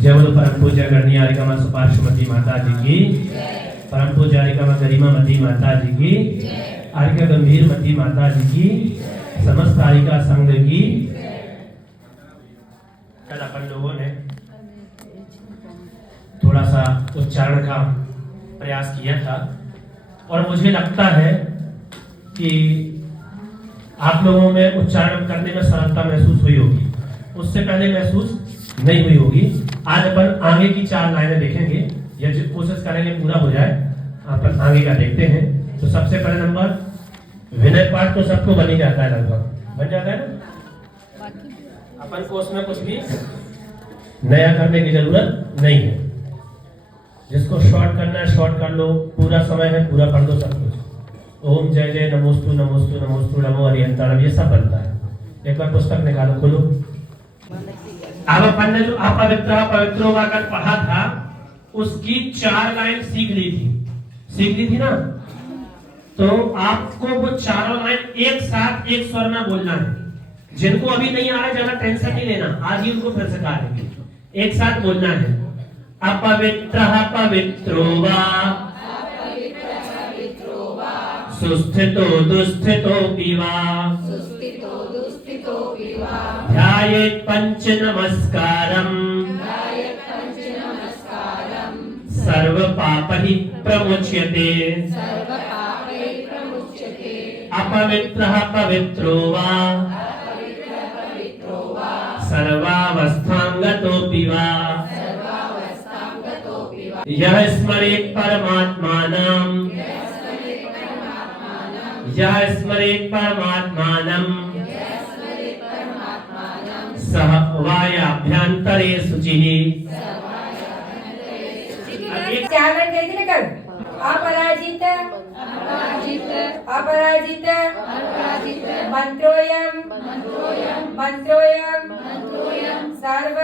जय बोलो परम पूज्य आदरणीय आर्यमा सुपार्श्वमती माता जी की, परम पूज्य आर्यमा गरिमामती माता जी की, आर्य गंभीर मती माता जी की, समस्त आर्यिका संघ की। कल अपन लोगों ने थोड़ा सा उच्चारण का प्रयास किया था और मुझे लगता है कि आप लोगों में उच्चारण करने में सरलता महसूस हुई होगी, उससे पहले महसूस नहीं हुई होगी। आज अपन आगे की 4 लाइनें देखेंगे, या जो कोशिश करेंगे पूरा हो जाए। अपन आगे का देखते हैं। तो सबसे पहले नंबर विनय पाठ तो सबको बन ही जाता है, लगभग बन जाता है ना। अपन को उसमें कुछ भी नया करने की जरूरत नहीं है। जिसको शॉर्ट करना है शॉर्ट कर लो, पूरा समय है पूरा कर दो सब कुछ। ओम जय जय नमोस्तु नमोस्तु नमोस्तु नमो हरिहंतारम, ये सब बनता है। एक बार पुस्तक निकालो, खोलो। अब अपन ने जो अपवित्र पवित्रों का कल पढ़ा था उसकी 4 लाइन सीख ली थी ना। तो आपको वो चारों लाइन एक साथ एक स्वर में बोलना है। जिनको अभी नहीं आ रहा ज्यादा टेंशन नहीं लेना, आज ही उनको फिर सिखा देंगे। एक साथ बोलना है। अपवित्र पवित्रो वा सुस्थितो दुस्थितो पिवा ध्यायेत् पंच नमस्कारम् सर्व पापहि प्रमुच्यते। अपवित्रः पवित्रो वा सर्वावस्थांगतोऽपि वा यः स्मरेत् परमात्मानं सह वायाभ्यंतरे शुचिः। चालन कहते ना कल अपराजित मंत्रोयम सर्व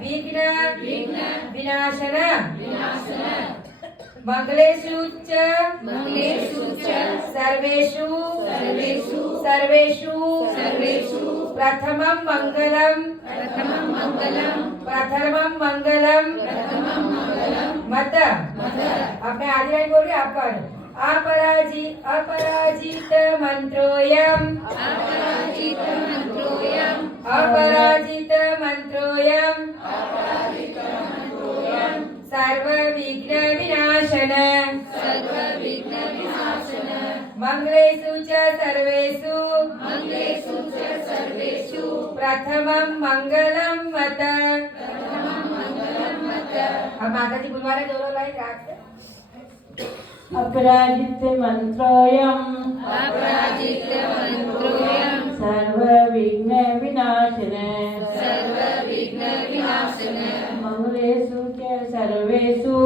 विघ्न विनाशन मंगलेषु च सर्वेषु प्रथमं मंगलम मत। अपने आदि लाइन बोल रहे आपका अपराजित मंत्रोयम सर्व विघ्न विनाशन मंगलेषु च सर्वेषु प्रथमं मंगलम मत। अब माता जी बुलवा रहे दोनों लाइन रात से। अपराजित मंत्रोयम सर्व विघ्न विनाशन मंगलेषु च सर्वेषु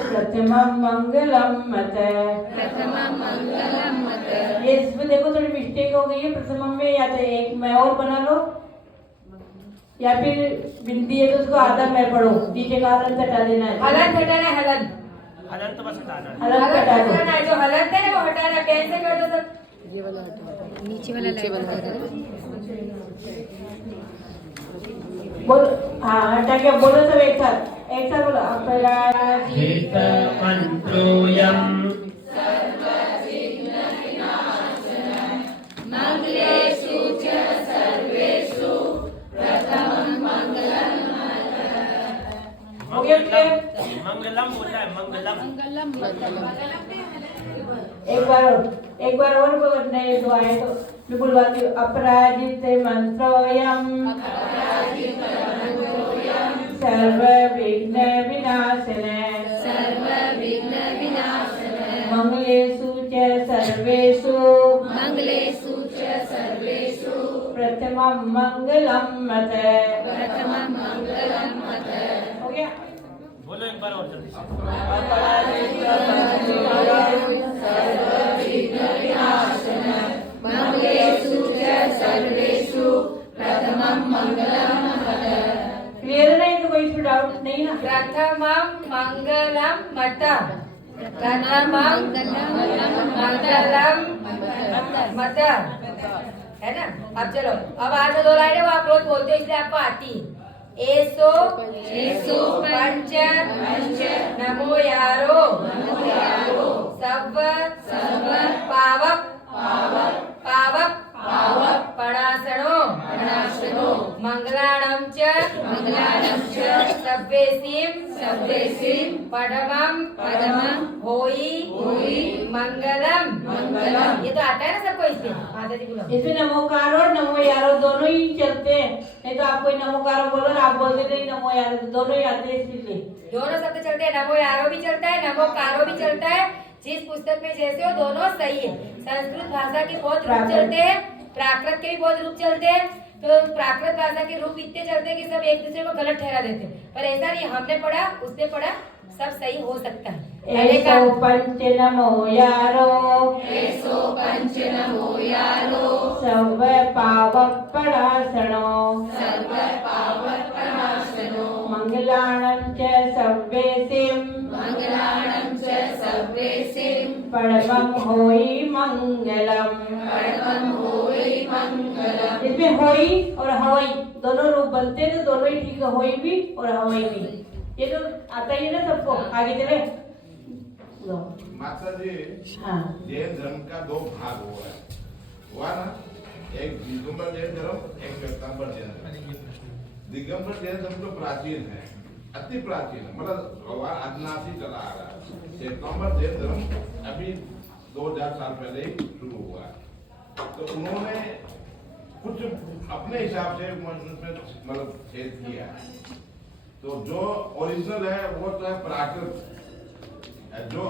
प्रथमं मंगलम मत। ये इसमें देखो थोड़ी मिस्टेक हो गई है प्रथमम में, या तो एक मैं और बना लो या फिर बिंदी है तो उसको आधा मैं पढ़ो, नीचे का हलन हटा देना है। हलन हटाना है, हलन तो बस हटाना है। हलन हटा दो, जो हलन है वो हटाना। कैसे कर दो सब? ये वाला हटा, नीचे वाला बोल। हाँ हटा के बोलो सब एक साथ बोलो। अपराजित मंत्रोयम मंगलम बोलना है, मंगलम। एक बार और नहीं तो आए तो मैं बुलवाती हूँ। अपराजित मंत्रोयम सर्व विघ्न विनाशन मंगलेषु च सर्वेषु प्रथमं मंगलम मत। हो गया? बोलो एक बार और जल्दी से। क्लियर है नहीं तो कोई इसमें डाउट नहीं ना। प्रथमं मंगलम मत। मत है ना। अब चलो, अब आज 2 लाइनें वो आप रोज बोलते हो इसलिए आपको आती है। एसो पंच नमो यारो सब पावक पणासनो मंगलाणं च सब्बेसिं पदमं होई मंगलम। ये तो आता है ना सबको इसमें। माता जी बोलो। इसमें नमोकारो और नमो यारो दोनों ही चलते हैं। नहीं तो आप कोई नमोकारो बोलो और आप बोलते नहीं नमो यारो, तो दोनों ही आते हैं इसलिए। दोनों शब्द चलते हैं। नमो यारो भी चलता है, नमो कारो भी चलता है। जिस पुस्तक में जैसे हो दोनों सही है। संस्कृत भाषा के बहुत रूप चलते हैं, प्राकृत के भी बहुत रूप चलते हैं। तो प्राकृत भाषा के रूप इतने चलते हैं कि सब एक दूसरे को गलत ठहरा देते हैं, पर ऐसा नहीं। हमने पढ़ा, उसने पढ़ा, सब सही हो सकता है। एसो पंच नमो यारो सर्व पावक पणासनो मंगलाणं च सब्बेसिं पदमं होई मंगलम। इसमें होई और हवाई दोनों रूप बनते हैं, तो दोनों ही ठीक है, होई भी और हवाई भी। ये तो आता ही है ना सबको। आगे चले। माता जी, हाँ, जैन धर्म का 2 भाग हुआ ना, एक दिगंबर जैन धर्म, एक श्वेतांबर जैन धर्म। दिगंबर जैन धर्म तो प्राचीन है, अति प्राचीन है, मतलब भगवान आदिनाथ ही चला आ रहा है। श्वेतांबर जैन धर्म अभी 2000 साल पहले ही शुरू हुआ है। तो उन्होंने कुछ अपने हिसाब से मतलब छेद किया है। तो जो ओरिजिनल है वो तो है प्राकृत, जो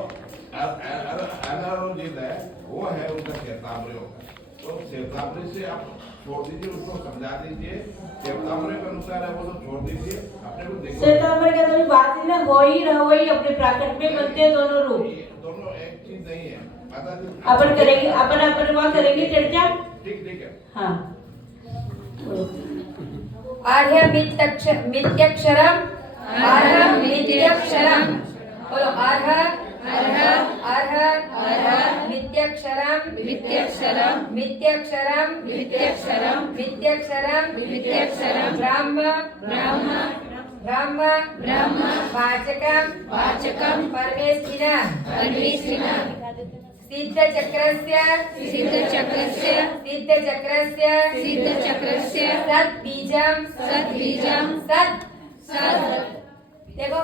अनारोजित है वो है उनका श्वेतांबर्य होगा। तो श्वेतांबर्य से आप छोड़ दीजिए, उसको समझा दीजिए। श्वेतांबर्य के अनुसार है वो तो छोड़ दीजिए, अपने को देखो। श्वेतांबर का तो बात है ना, होई रहोई अपने प्राकृत में बनते हैं दोनों रूप। दोनों एक चीज नहीं है। माता जी अपन करेंगे, अपन वहाँ करेंगे चर्चा। ठीक है। हाँ, आर्य मित्यक्षरम बोलो। आर्य मित्यक्षरम ब्रह्म वाचकम परमेष्ठिना सिद्धचक्रस्य सद्बीजं देखो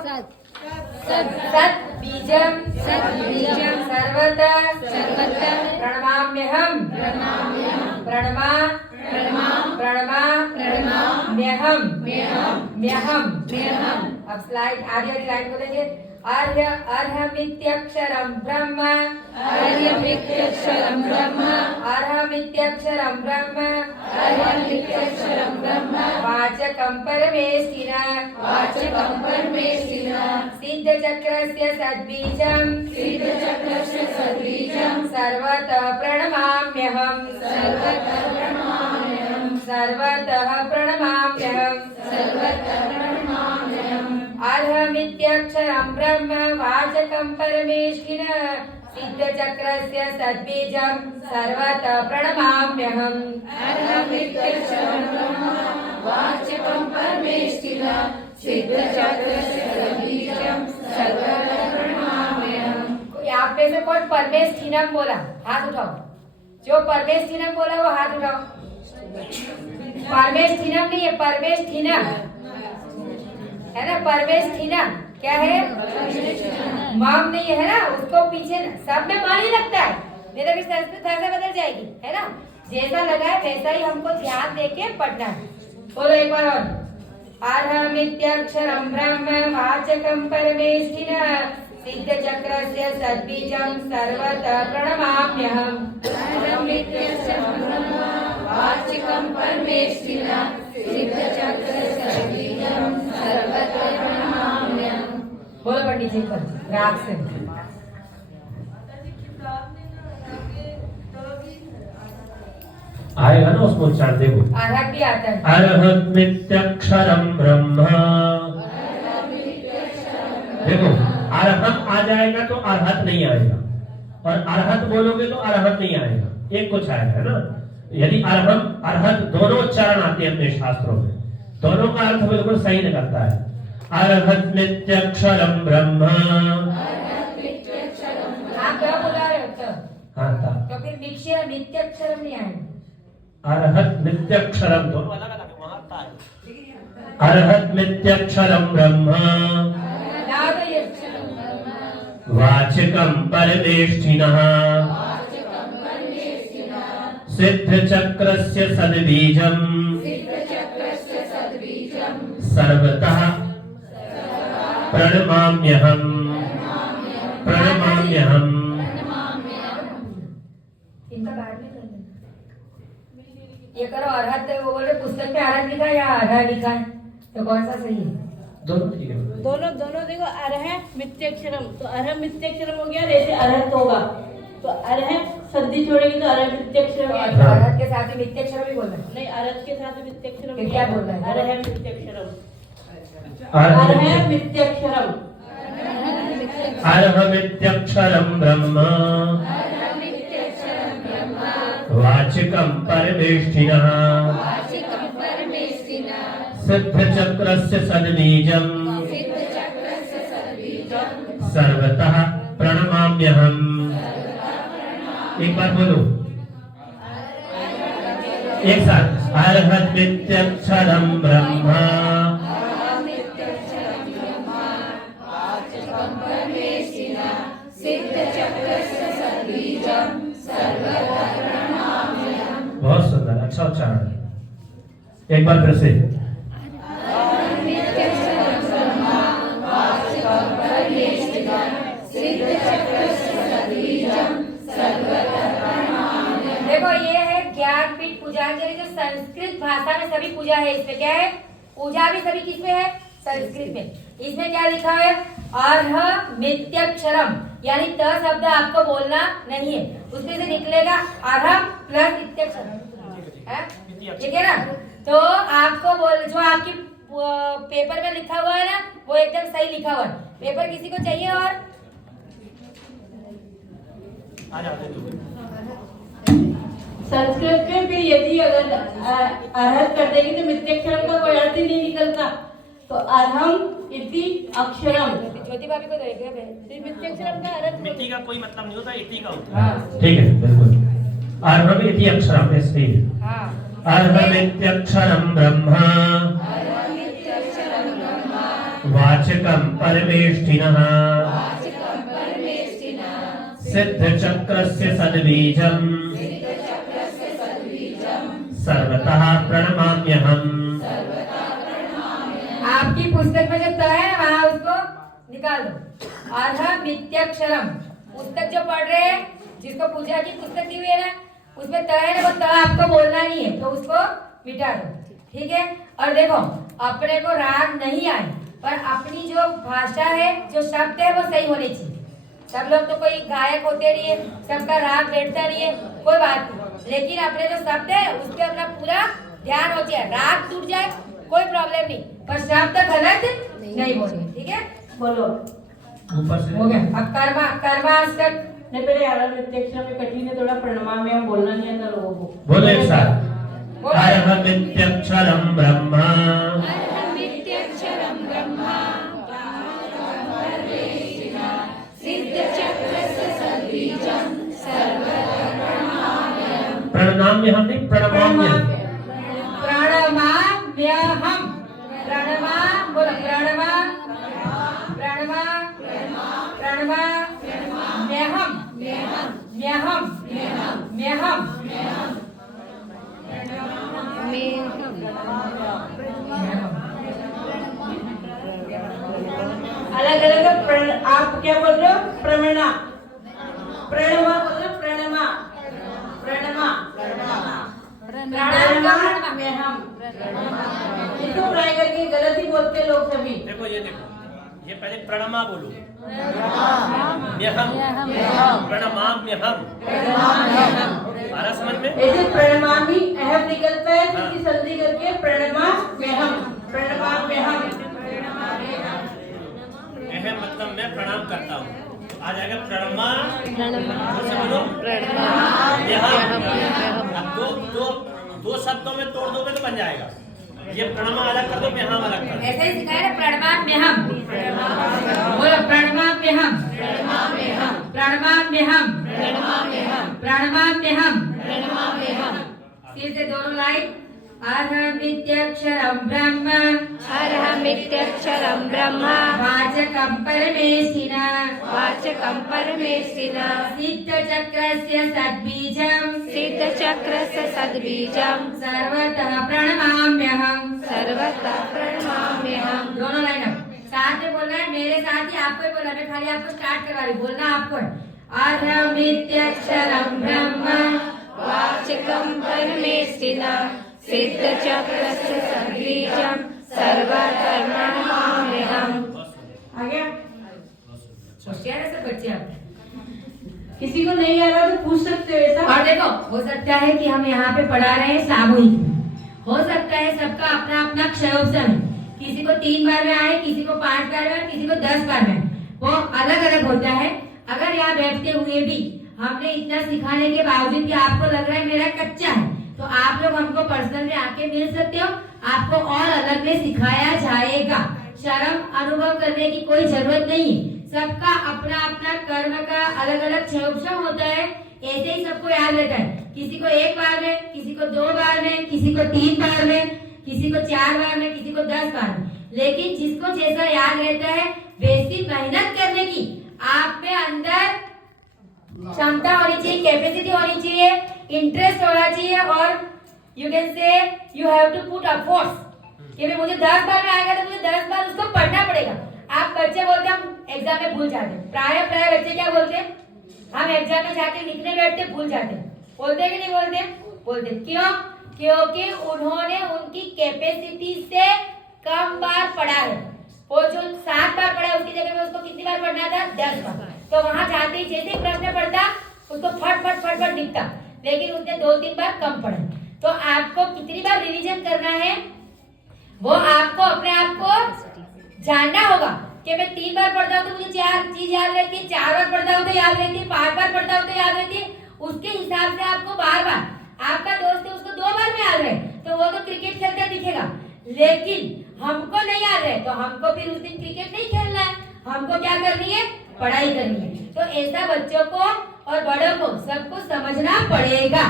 सद्बीजं सर्वतः प्रणमाम्यहम् प्रणमाम्यहम्। अब स्लाइड आगे वाली लाइन बोलेंगे। अर्हमित्यक्षरं ब्रह्म वाचकं परमेष्ठिना सिद्धचक्रस्य सद्बीजं सर्वतः प्रणमाम्यहम् अर्हमित्यक्षरं ब्रह्म वाचकं परमेष्ठिना सिद्धचक्रस्य सद्बीजं सर्वतः प्रणमाम्यहम्। आप में से कौन परमेष्ठिनम बोला? हाथ उठाओ। जो परमेष्ठिनम बोला वो हाथ उठाओ। परमेष्ठिनम नहीं है, परमेष्ठिनम है ना। परमेष्ठिनम क्या है? माम नहीं है ना, उसको पीछे सब में मान ही लगता है, नहीं तो फिर संस्कृत भाषा बदल जाएगी, है ना। जैसा लगा है वैसा ही हमको ध्यान देके पढ़ना है। बोलो एक बार और। अर्हमित्यक्षरं ब्रह्म वाचकं परमेष्ठिना सिद्धचक्रस्य सद्बीजं सर्वतः प्रणमाम्यहम्। बोलो पंडित जी पर राग से। आएगा ना उसमें उच्चारण देखो। अर्हत भी आता है। अर्हमित्यक्षरं ब्रह्म, देखो अरहम आ जाएगा तो अरहत नहीं आएगा, और अरहत बोलोगे तो अरहत नहीं आएगा, एक कुछ आएगा है ना। यदि अरहम अरहत दोनों उच्चारण आते हैं अपने शास्त्रों में, दोनों का अर्थ बिल्कुल सही निकलता है। अरहत नित्यक्षरम ब्रह्म। आप क्या बोला रहे हो तो? हाँ था। तो फिर नित्यक्षरम नहीं आएगा। अरहत नित्यक्षरम दोनों अलग अलग है, वहां था। अरहत नित्यक्षरम ब्रह्म लाओ तो ये वाचिकं परमेष्ठिनः सिद्धचक्रस्य सद्बीजं सर्वतः प्रणमाम्यहम् प्रणमाम्यहम्। इनका बाद में कर देना। ये करो अरहत, वो बोले पुस्तक में अरहत लिखा है या अरह लिखा है, तो कौन सा सही है? दोनों ठीक है। दोनों दोनों देखो, अरह मिथ्यक्षरम, तो अरह मिथ्यक्षरम हो गया, जैसे अरहत होगा तो अरह संधि छोड़ेगी तो अरह मिथ्यक्षरम। तो अरहत के साथ ही मिथ्यक्षर भी बोलना है। नहीं, अरहत के साथ मिथ्यक्षरम फिर क्या बोलना है? अरह मिथ्यक्षरम, अरहत अरह मिथ्यक्षरम। अरहमित्यक्षरं ब्रह्म वाचिकं परमेष्ठिनः सिद्धचक्रस्य सद्बीजं सर्वतः प्रणमाम्यहम्। एक बार बोलो एक साथ। अरहमित्यक्षरं ब्रह्म बहुत सुंदर, अच्छा उच्चारण है। एक बार फिर से। देखो ये है ज्ञानपीठ पूजांजलि, जो संस्कृत भाषा में सभी पूजा है। इसमें क्या है? पूजा भी सभी किसमें है? संस्कृत में। इसमें क्या लिखा है? अर्ह मित्यक्षरम, यानी त शब्द आपको बोलना नहीं है, उसमें से निकलेगा अर्हम प्लस इत्यक्षरम, ठीक है ना? तो आपको बोल, जो आपकी पेपर में लिखा हुआ है ना, वो एकदम सही लिखा हुआ है। पेपर किसी को चाहिए? और संस्कृत में फिर यदि अगर अरहत कर देंगे तो मिथ्यक्षरम का कोई अर्थ ही नहीं निकलता, तो अरहम इति अक्षरम। ज्योति भाभी को देख रहे फिर मिथ्यक्षरम का अर्थ मिट्टी का कोई मतलब नहीं होता, इति का होता है। हाँ ठीक है, बिल्कुल। अरहमिति अक्षरम इसलिए हाँ। अरहमित्यक्षरम ब्रह्म वाचकं परमेष्ठिनः सिद्धचक्रस्य सद्बीजं सर्वतः प्रणमाम्यहम्। आपकी पुस्तक में जो त है वहाँ उसको निकाल दो। अर्ह मित्यक्षरम, पुस्तक जो पढ़ रहे हैं, जिसको पूजा की पुस्तक दी हुई है ना, उसमें त है ना, वो त आपको बोलना नहीं है, तो उसको मिटा दो, ठीक है? और देखो, अपने को राग नहीं आए, पर अपनी जो भाषा है, जो शब्द है, वो सही होने चाहिए। सब लोग तो कोई गायक होते नहीं है, सबका राग बैठता नहीं है, कोई बात नहीं, लेकिन अपने जो शब्द है उस पर अपना पूरा ध्यान हो जाए। राग टूट जाए कोई प्रॉब्लम नहीं, पर शब्द गलत नहीं बोले, ठीक है? बोलो। ऊपर से हो गया। अब कर्मा कर्माष्टक नहीं, पहले अरहत मिथ्यक्षरम में कठिन है थोड़ा, प्रणमाम में हम बोलना नहीं आता लोगों को। बोलो एक साथ। अरहमित्यक्षरम ब्रह्म प्रणमाम्यहम् नहीं, प्रणमाम्यहम्। प्रणमाम्यहम्, प्रणमा बोलो, प्रणमा प्रणमा प्रणमा म्यहम् म्यहम् म्यहम् अलग अलग आप क्या बोल रहे हो? प्रणमा, प्रणमा बोल रहे हो? प्रणमा, प्रणमा, प्रणमा में हम इसको ट्राई करके गलत ही बोलते लोग सभी। देखो, ये पहले प्रणमा बोलो, म्यहम्, प्रणमाम्यहम्, आ रहा समझ में? ऐसे प्रणमामी अहम निकलता है, तो इसकी संधि करके प्रणमा में हम, प्रणमा में हम। अहम मतलब मैं प्रणाम करता हूँ, तो आ जाएगा प्रणमा। बोलो, म्यहम्। अब दो दो शब्दों में तोड़ दोगे तो बन जाएगा। ये प्रणम अलग कर दो, म्याम अलग कर दो। ऐसे ही सिखाया ना, प्रणमाम्यहम, बोलो प्रणमाम्यहम, प्रणमाम्यहम, प्रणमाम्यहम। फिर से दोनों लाइन। अहमित्यक्षरं ब्रह्म, अरहमित्यक्षरं ब्रह्म, वाचकं परमेष्ठिना, वाचकं परमेष्ठिना, सिद्धचक्रस्य सद्बीजं, सिद्धचक्रस्य सद्बीजं, सर्वतः प्रणमाम्यहम। सर्वतः प्रणमाम्यहम्। दोनों लाइन अब साथ में बोलना है, मेरे साथ ही आपको ही बोलना है, मैं खाली आपको स्टार्ट करवा रही हूँ, बोलना आपको है। अहमित्यक्षरं ब्रह्म, वाचकं परमेष्ठिना, सिद्धचक्रस्य सद्बीजं, सर्वतः प्रणमाम्यहम्। आ गया? होशियार है सब बच्चे आप। किसी को नहीं आ रहा तो पूछ सकते हो ऐसा। और देखो, हो सकता है कि हम यहाँ पे पढ़ा रहे हैं सामूहिक, हो सकता है सबका अपना अपना क्षयोपम है, किसी को 3 बार में आए, किसी को 5 बार में, किसी को 10 बार में, वो अलग अलग होता है। अगर यहाँ बैठते हुए भी हमने इतना सिखाने के बावजूद भी आपको लग रहा है मेरा कच्चा है, तो आप लोग हमको पर्सनल में आके मिल सकते हो, आपको और अलग में सिखाया जाएगा। शर्म अनुभव करने की कोई जरूरत नहीं है, सबका अपना अपना कर्म का अलग अलग क्षयोपम होता है, ऐसे ही सबको याद रहता है। किसी को 1 बार में, किसी को 2 बार में, किसी को 3 बार में, किसी को 4 बार में, किसी को 10 बार में, लेकिन जिसको जैसा याद रहता है वैसी मेहनत करने की आप में अंदर क्षमता होनी चाहिए, कैपेसिटी होनी चाहिए, इंटरेस्ट होना चाहिए, और you can say you have to put efforts कि भाई मुझे 10 बार में आएगा तो मुझे 10 बार उसको पढ़ना पड़ेगा। आप बच्चे बोलते हैं हम एग्जाम में भूल जाते हैं, प्राय बच्चे क्या बोलते हैं, हम एग्जाम में जाके लिखने बैठते भूल जाते हैं, बोलते हैं कि नहीं बोलते? बोलते। क्यों? क्योंकि उन्होंने उनकी कैपेसिटी से कम बार पढ़ा है। वो जो 7 बार पढ़ा उसकी जगह में उसको कितनी बार पढ़ना था? 10 बार। तो वहां जाते ही जैसे ही प्रश्न पढ़ता उसको फट फट फट फट दिखता, लेकिन उसने 2-3 बार कम पढ़ा। तो आपको कितनी बार रिवीजन करना है वो आपको अपने आप को जानना होगा कि मैं 3 बार पढ़ता हूँ तो मुझे 4 चीज याद रहती है, 4 बार पढ़ता हूँ तो याद रहती है, 5 बार पढ़ता हूँ तो याद रहती है। उसके हिसाब से आपको बार बार, आपका दोस्त है उसको 2 बार में याद रहे तो वो तो क्रिकेट खेलता दिखेगा, लेकिन हमको नहीं याद रहे तो हमको फिर उस दिन क्रिकेट नहीं खेलना है, हमको क्या करनी है? पढ़ाई करनी है। तो ऐसा बच्चों को और बड़ों को सबको समझना पड़ेगा।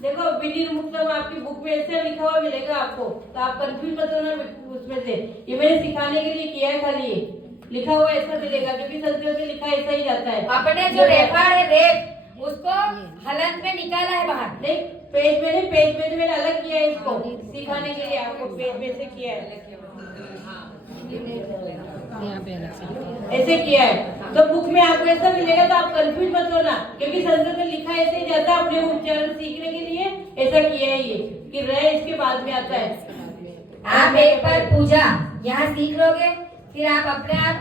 देखो विनिर्मुक्तम आपकी बुक में ऐसे लिखा हुआ मिलेगा आपको, तो आप कंफ्यूज मत होना उसमें से। ये मैंने सिखाने के लिए किया है, खाली ये लिखा हुआ ऐसा मिलेगा, क्योंकि संस्कृत में लिखा ऐसा ही जाता है। अपने जो रेफाड़ है रेप उसको हलंत में निकाला है बाहर, नहीं पेज में नहीं, पेज में तो मैंने अलग किया है इसको सिखाने के लिए, आपको पेज में से किया है, यहाँ पे अलग से लिखा है। ऐसे किया है। तो बुक में आपको ऐसा मिलेगा, तो आप कंफ्यूज मत होना, क्योंकि संस्कृत में लिखा ऐसे ही जाता है। अपने उच्चारण सीखने के लिए ऐसा किया है ये कि रह इसके बाद में आता है। आप एक बार पूजा यहाँ सीख लोगे, फिर आप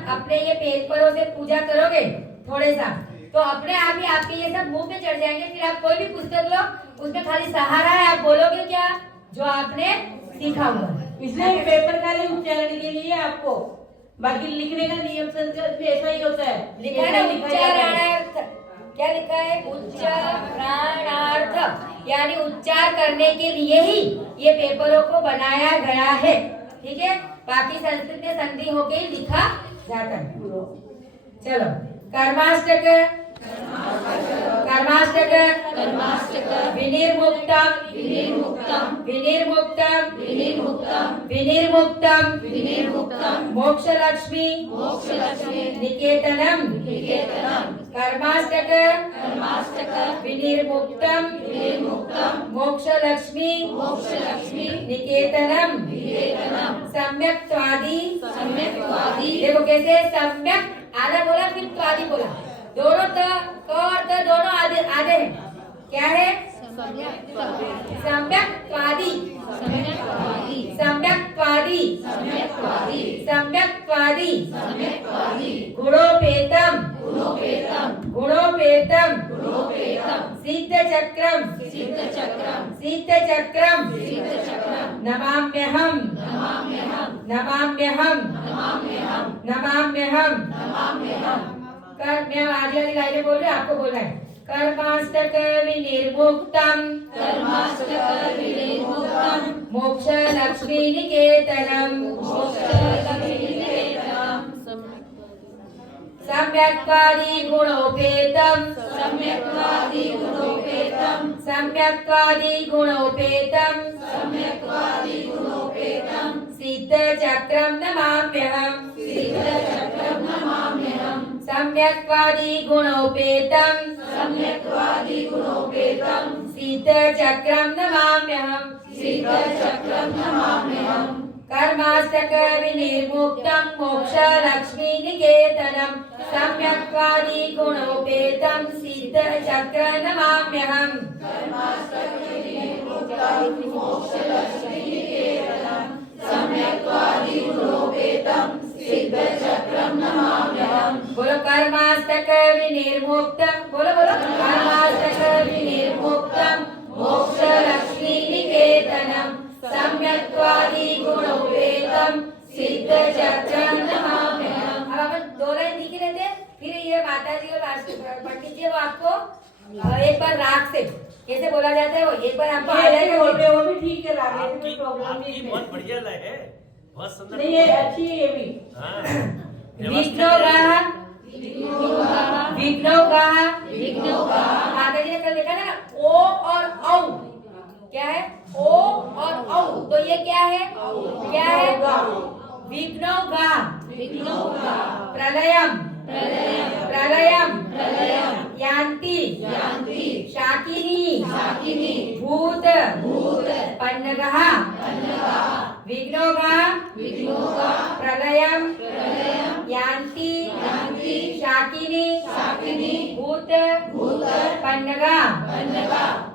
अपने ये पेपरों से पूजा करोगे थोड़े सा, तो अपने आप ही आपके ये सब मुंह पे चढ़ जाएंगे। फिर आप कोई भी पुस्तक लो उसमें खाली सहारा है, आप बोलोगे क्या? जो आपने सीखा हुआ। इसलिए पेपर खाली उच्चारण के लिए आपको, बाकी लिखने का नियम संस्कृत में ऐसा ही होता है। लिखा है ना उच्चारणार्थ, क्या लिखा है? उच्चारणार्थ, यानी उच्चार करने के लिए ही ये पेपरों को बनाया गया है, ठीक है? बाकी संस्कृत में संधि होके ही लिखा जाता है। चलो कर्माष्टक, कर्माष्टक, कर्माष्टक, विनिर्मुक्तम, विनिर्मुक्तम, विनिर्मुक्तम, विनिर्मुक्तम, विनिर्मुक्तम, विनिर्मुक्तम, मोक्षलक्ष्मी, मोक्षलक्ष्मी, निकेतनम, निकेतनम, कर्माष्टक, कर्माष्टक, विनिर्मुक्तम, विनिर्मुक्तम, मोक्षलक्ष्मी, मोक्षलक्ष्मी, निकेतनम, निकेतनम, सम्यक त्वादि। सम्यक्त्वादि। देखो कैसे सम्यक, आधा बोला फिर त्वादि बोला, दोनों तो क और त दोनों आधे आधे हैं। क्या है? सम्यक्त्वादि, सम्यक त्वादि, सम्यक्त्वादि, सम्यक्त्वादि, सम्यक्त्वादि, सम्यक्त्वादि, सम्यक्त्वादि, गुणोपेतम, गुणोपेतम, गुणोपेतम, गुणोपेतम, सिद्धचक्रम, सिद्धचक्रम, सिद्धचक्रम, सिद्धचक्रम, नमाम्यहम, नमाम्यहम, नमाम्यहम, नमाम्यहम, नमाम्यहम। नमाम्यहम। कर मैं आधी आधी लाइनें बोल रही हूँ, आपको बोलना है। कर्माष्टक विनिर्मुक्तम कर्माष्टक विनिर्मुक्तम मोक्ष लक्ष्मी निकेतनम मोक्षलक्ष्मीनिकेतनम सम्यक्त्वादि गुणोपेतम सम्यक्त्वादि गुणोपेतम सम्यक्त्वादि गुणोपेतम सम्यक्त्वादि गुणोपेतम सिद्ध चक्रम नमाम्यहम् सिद्धचक्रं नमाम्यहम् सम्यक्त्वादि गुणोपेतम सम्यक्त्वादि गुणोपेतम सिद्ध चक्रम नमाम्यहम् सिद्धचक्रं नमाम्यहम् कर्माष्टक विनिर्मुक्तम मोक्ष लक्ष्मी निकेतनम सम्यक्त्वादि गुणोपेतम सिद्ध चक्र नमाम्यहम् सम्यक्त्वादि गुणोपेतम सिद्धचक्रं नमाम्यहम् बोलो कर्माष्टक विनिर्मुक्तम बोलो बोलो कर्माष्टक विनिर्मुक्तम मोक्ष लक्ष्मी निकेतनम सम्यक्त्वादि गुणोपेतम सिद्ध चक्रम नमाम्यहम्। अब अपन 2 लाइन लिखे रहते हैं, फिर ये माता जी और पंडित जी वो आपको एक बार राग से कैसे बोला जाता है वो एक बार आपको आ ये बोल जाएगा। रहे हो, वो भी ठीक है राग, ऐसे कोई प्रॉब्लम नहीं आपकी इसमें। बहुत बढ़िया लय है, बहुत सुंदर। नहीं ये अच्छी है ये भी। हाँ, विघ्नो गाह माता जी ने कल देखा था ना ओ और औ क्या है ओ और औ तो ये क्या है विघ्नो गाह प्रलयम यान्ति शाकिनी भूत पन्नगः विघ्नो गाह प्रलयम यान्ति शाकिनी भूत पन्नगा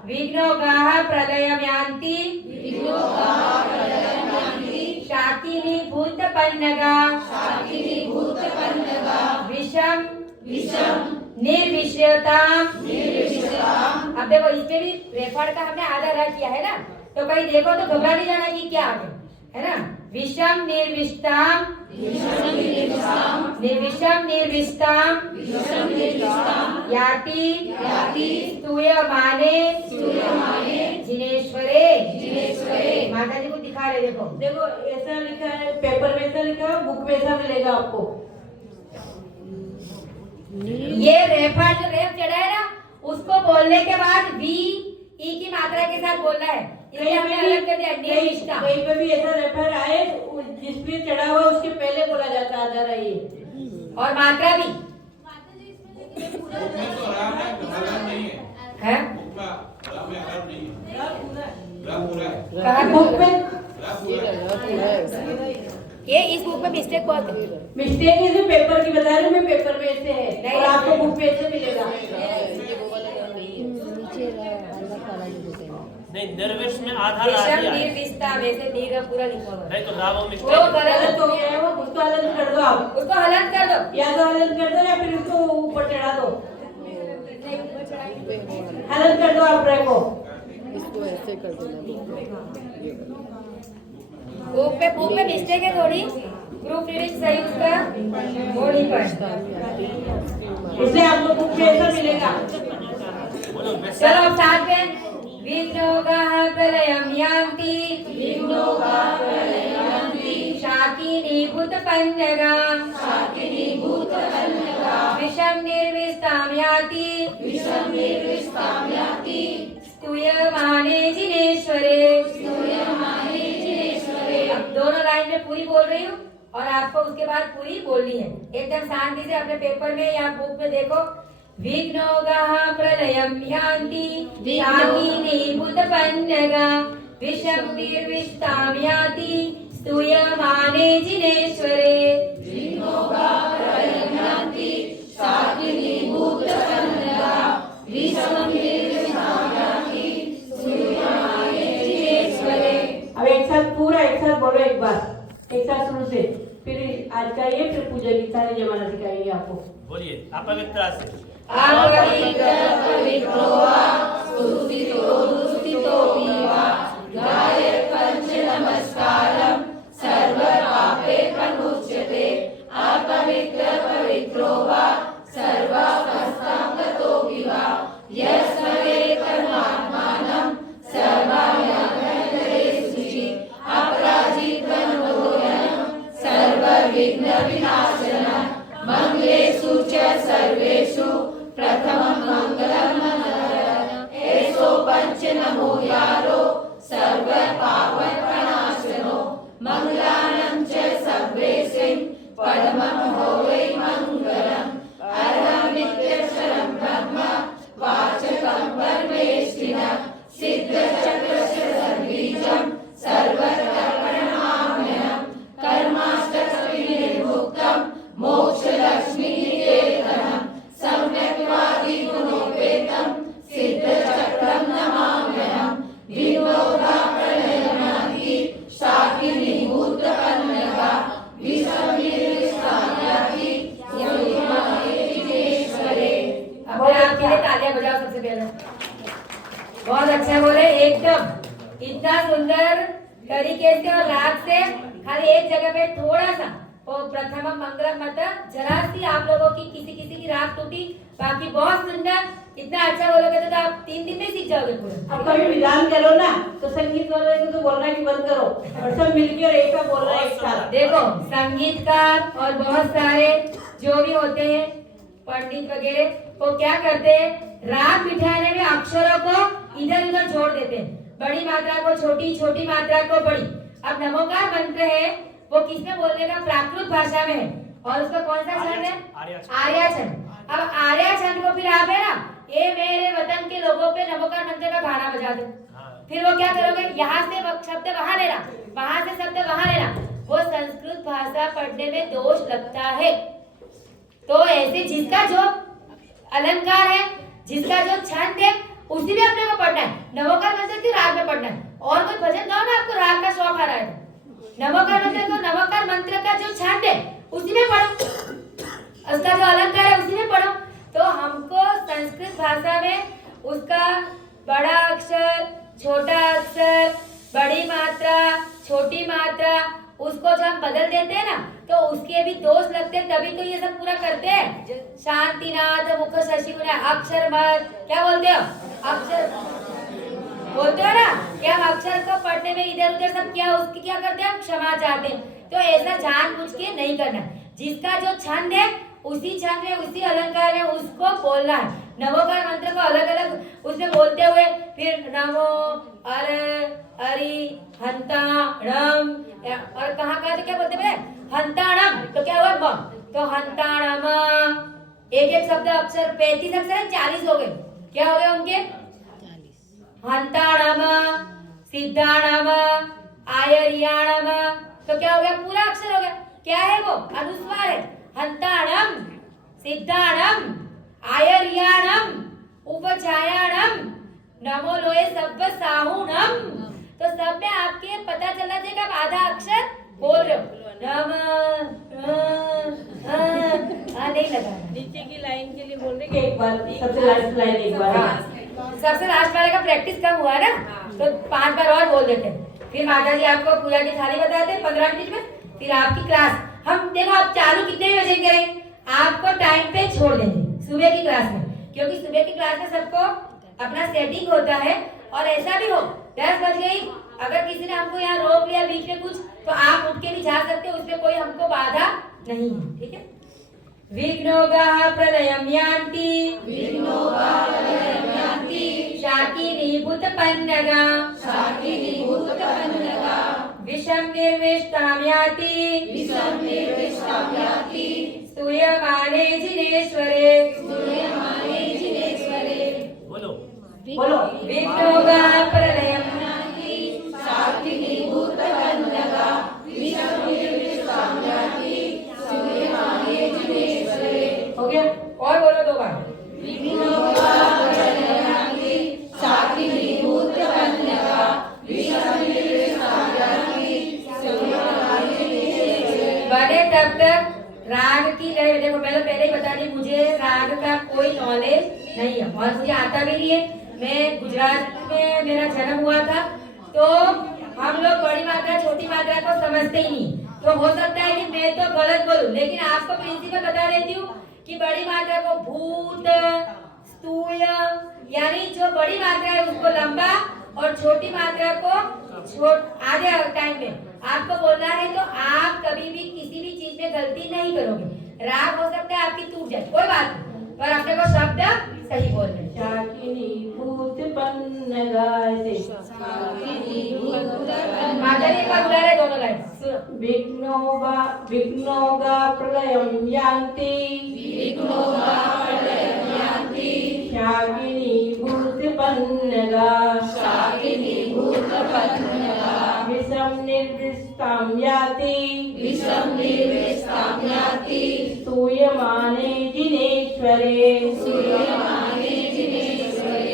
विघ्नो गाह प्रलयम यान्ति शाकिनी भूत पन्नगा विषम निर्विषयताम। अब देखो इसमें भी रेफर का हमने आधा रह किया है ना, तो कहीं देखो तो घबरा नहीं जाना कि क्या आगे है ना। विषम निर्विष्टाम याति स्तूयमाने जिनेश्वरे। माता जी को दिखा रहे देखो देखो ऐसा लिखा है, पेपर में ऐसा लिखा है, बुक में ऐसा मिलेगा आपको। ये रेफा जो रेफ चढ़ा है ना उसको बोलने के बाद वी ई की मात्रा के साथ बोलना है, इसलिए हमने अलग कर दिया निर्विष्टा। कहीं पे भी ऐसा रेफर आए जिसमें चढ़ा हुआ उसके पहले बोला जाता है आधा रही और मात्रा भी है कहा बुक में। ये इस बुक में मिस्टेक बहुत है। मिस्टेक इस पेपर की बता रही हूँ मैं, पेपर में ऐसे है नहीं। और आपको बुक में ऐसे मिलेगा। नहीं, निर्विष में आधा ला विषम दिया है। निर्विष्टा वैसे नीर पूरा लिखा हुआ है। नहीं तो रावो वो मिस्टेक है। गलत हो गया है वो, उसको हलन कर दो आप, उसको हलन कर दो। या तो हलन कर दो या फिर उसको ऊपर चढ़ा दो। हलन कर दो आप रैक को। इसको ऐसे कर देना। बुक में मिस्टेक है थोड़ी, प्रूफ रीडिंग सही उसका वो नहीं पढ़ता। इसलिए आपको बुक में ऐसा मिलेगा। बोलो चलो अब साथ में विघ्नो गाह प्रलयम यान्ति शाकिनी भूत पन्नगा विषम निर्विष्टाम याति स्तूयमाने जिनेश्वरे। अब दोनों लाइन में पूरी बोल रही हूँ और आपको उसके बाद पूरी बोलनी है एकदम शांति से। अपने पेपर में या बुक में देखो विघ्नो गाह प्रलयम यान्ति शाकिनी भूत पन्नगा विषम निर्विष्टाम याति स्तूयमाने जिनेश्वरे। अब एक साथ पूरा एक साथ बोलो एक बार, एक साथ शुरू से, फिर आज का ये फिर पूजा की सारी जमाना सिखाएंगे आपको। बोलिए अपवित्र से। विघ्न विनाशनम् मंगलेषु च सर्वेषु प्रथमं मंगलम एसो पंच नमो यारो सर्व पावन प्रणाशनो मंगलानं च सर्वेषिं परमं होवे मंगलम् अरहं नित्यक्षरं ब्रह्म वाचकं परमेष्ठिनः सिद्धचक्रशरबीजं सर्वकर्मणमाम्यहं कर्माष्टकविनिर्मुक्तं मोक्षलक्ष्मीनिकेतनं सम्यक्वादिगुणोपेतं सिद्धचक्रं नमाम्यहं विघ्नोदाप्रणयनादि शाकिनीभूतकन्यका विषमिर्विष्टायाति यमुनायतिनेश्वरे। अब आपके लिए तालियां बजाओ सबसे पहले। बहुत अच्छा बोले, एकदम इतना सुंदर तरीके से और राग से। खाली एक जगह पे थोड़ा सा वो प्रथम मंगलम मत जरा सी आप लोगों की किसी की राग टूटी, बाकी बहुत सुंदर। इतना अच्छा बोलोगे तो आप 3 दिन में सीख जाओगे पूरा। अब कभी विधान करो ना तो संगीत वाले को तो बोलना कि बंद करो और सब मिलके और एक साथ बोलना एक साथ। देखो संगीतकार और बहुत सारे जो भी होते हैं पंडित वगैरह, वो क्या करते हैं, राग बिठाने में अक्षरों को इधर उधर जोड़ देते हैं। बड़ी मात्रा को छोटी, छोटी मात्रा को बड़ी। अब नमोकार मंत्र है वो किसमें बोलने का, प्राकृत भाषा में है। और उसका कौन सा छंद है, आर्या छंद। अब आर्या छंद को फिर आप है ना, ये मेरे वतन के लोगों पे नमोकार मंत्र का गाना बजा दो। फिर वो क्या करोगे, यहाँ से शब्द वहां लेना, वहां से शब्द वहां लेना। वो संस्कृत भाषा पढ़ने में दोष लगता है। तो ऐसे जिसका जो अलंकार है, जिसका जो छंद है, उसी में अपने को पढ़ना है। नमोकार मंत्र की राग में पढ़ना है। और कोई भजन गाओ ना, आपको राग का शौक आ रहा है, नमोकार मंत्र को, नमोकार मंत्र का जो छंद है उसी में पढ़ो, उसका जो अलंकार है उसी में पढ़ो। तो हमको संस्कृत भाषा में उसका बड़ा अक्षर, छोटा अक्षर, बड़ी मात्रा, छोटी मात्रा, उसको जब हम बदल देते हैं ना तो उसके भी दोष लगते हैं। तभी तो ये सब पूरा करते हैं। शांतिनाथ मुख शशि अक्षर मत, क्या बोलते हो, अक्षर बोलते हो ना, क्या हम अक्षर को पढ़ने में इधर उधर सब क्या उसकी क्या करते हैं, हम क्षमा चाहते हैं। तो ऐसा जानबूझ के नहीं करना। जिसका जो छंद है उसी छंद में, उसी अलंकार में उसको बोलना है। नमोकार मंत्र को अलग अलग उसमें बोलते हुए फिर नमो अरे हरि हंताणम, और कहाँ तो क्या बोलते हैं, हंताणम, तो क्या हुआ ब, तो हंताणम एक एक शब्द अक्षर 35 अक्षर है, 40 हो गए। क्या हो गए उनके, हंताणम, सिद्धाणम, आयरियाणम, तो क्या हो गया, पूरा अक्षर हो गया। क्या है वो, अनुस्वार है। हंताणम, सिद्धाणम, आयरियाणम, उपचायाणम, नमो लोए सब्ब साहुणम। तो सब में आपके पता चलना चाहिए कि आप आधा अक्षर बोल रहे हो। नम नहीं लगा, नीचे की लाइन के लिए बोल रहे कि एक बार सबसे लास्ट लाइन एक बार। सबसे लास्ट वाले का प्रैक्टिस कम हुआ ना, तो 5 बार और बोल देते। फिर माता जी आपको पूजा की थाली बताते 15 मिनट में। फिर आपकी क्लास हम देखो आप चालू कितने बजे करेंगे, आपको टाइम पे छोड़ देंगे सुबह की क्लास में, क्योंकि सुबह की क्लास में सबको अपना सेटिंग होता है। और ऐसा भी हो 10 बज गई, अगर किसी ने हमको यहाँ रोक लिया बीच में कुछ, तो आप उठ के भी जा सकते हो, उसमें कोई हमको बाधा नहीं है। ठीक है। विघ्नोगाः प्रलयं यान्ति, विघ्नोगाः प्रलयं यान्ति, शाकिनीभूतपन्नगा, शाकिनीभूतपन्नगा, विषं निर्विष्टां याति, विषं निर्विष्टां याति, स्तूयमाने जिनेश्वरे, स्तूयमाने जिनेश्वरे। बोलो बोलो, विघ्नोगाः प्रलयं यान्ति, शाकिनीभूतपन्नगा, विषं निर्विष्टां याति, स्तूयमाने जिनेश्वरे। हो गया। और बोलो 2 बार। विघ्नोगाः प्रलयं यान्ति, शाकिनीभूतपन्नगा, विषं निर्विष्टां याति, स्तूयमाने जिनेश्वरे। बने तब तक राग की लय। देखो मैंने पहले ही बता दी, मुझे राग का कोई नॉलेज नहीं है और मुझे आता भी नहीं है। मैं गुजरात में मेरा जन्म हुआ था, तो हम लोग बड़ी मात्रा छोटी मात्रा को समझते ही नहीं। तो हो सकता है कि मैं तो गलत बोलूं, लेकिन आपको प्रिंसिपल बता देती हूँ कि बड़ी मात्रा को भूत, स्तूय, यानी जो बड़ी मात्रा है उसको लंबा और छोटी मात्रा को आधे टाइम में आपको बोलना है। तो आप कभी भी किसी भी चीज में गलती नहीं करोगे। राग हो सकता है आपकी टूट जाए, कोई बात नहीं, पर अपने को शब्द सही बोलने हैं। शाकिनी भूत पन्नगा ऐसे माता जी का बुला रहे दोनों लाइन सुनो। विघ्नोगा प्रलयं यान्ति शाकिनी भूत पन्नगा विषम निर्विष्टां याति स्तूयमाने जिनेश्वरे।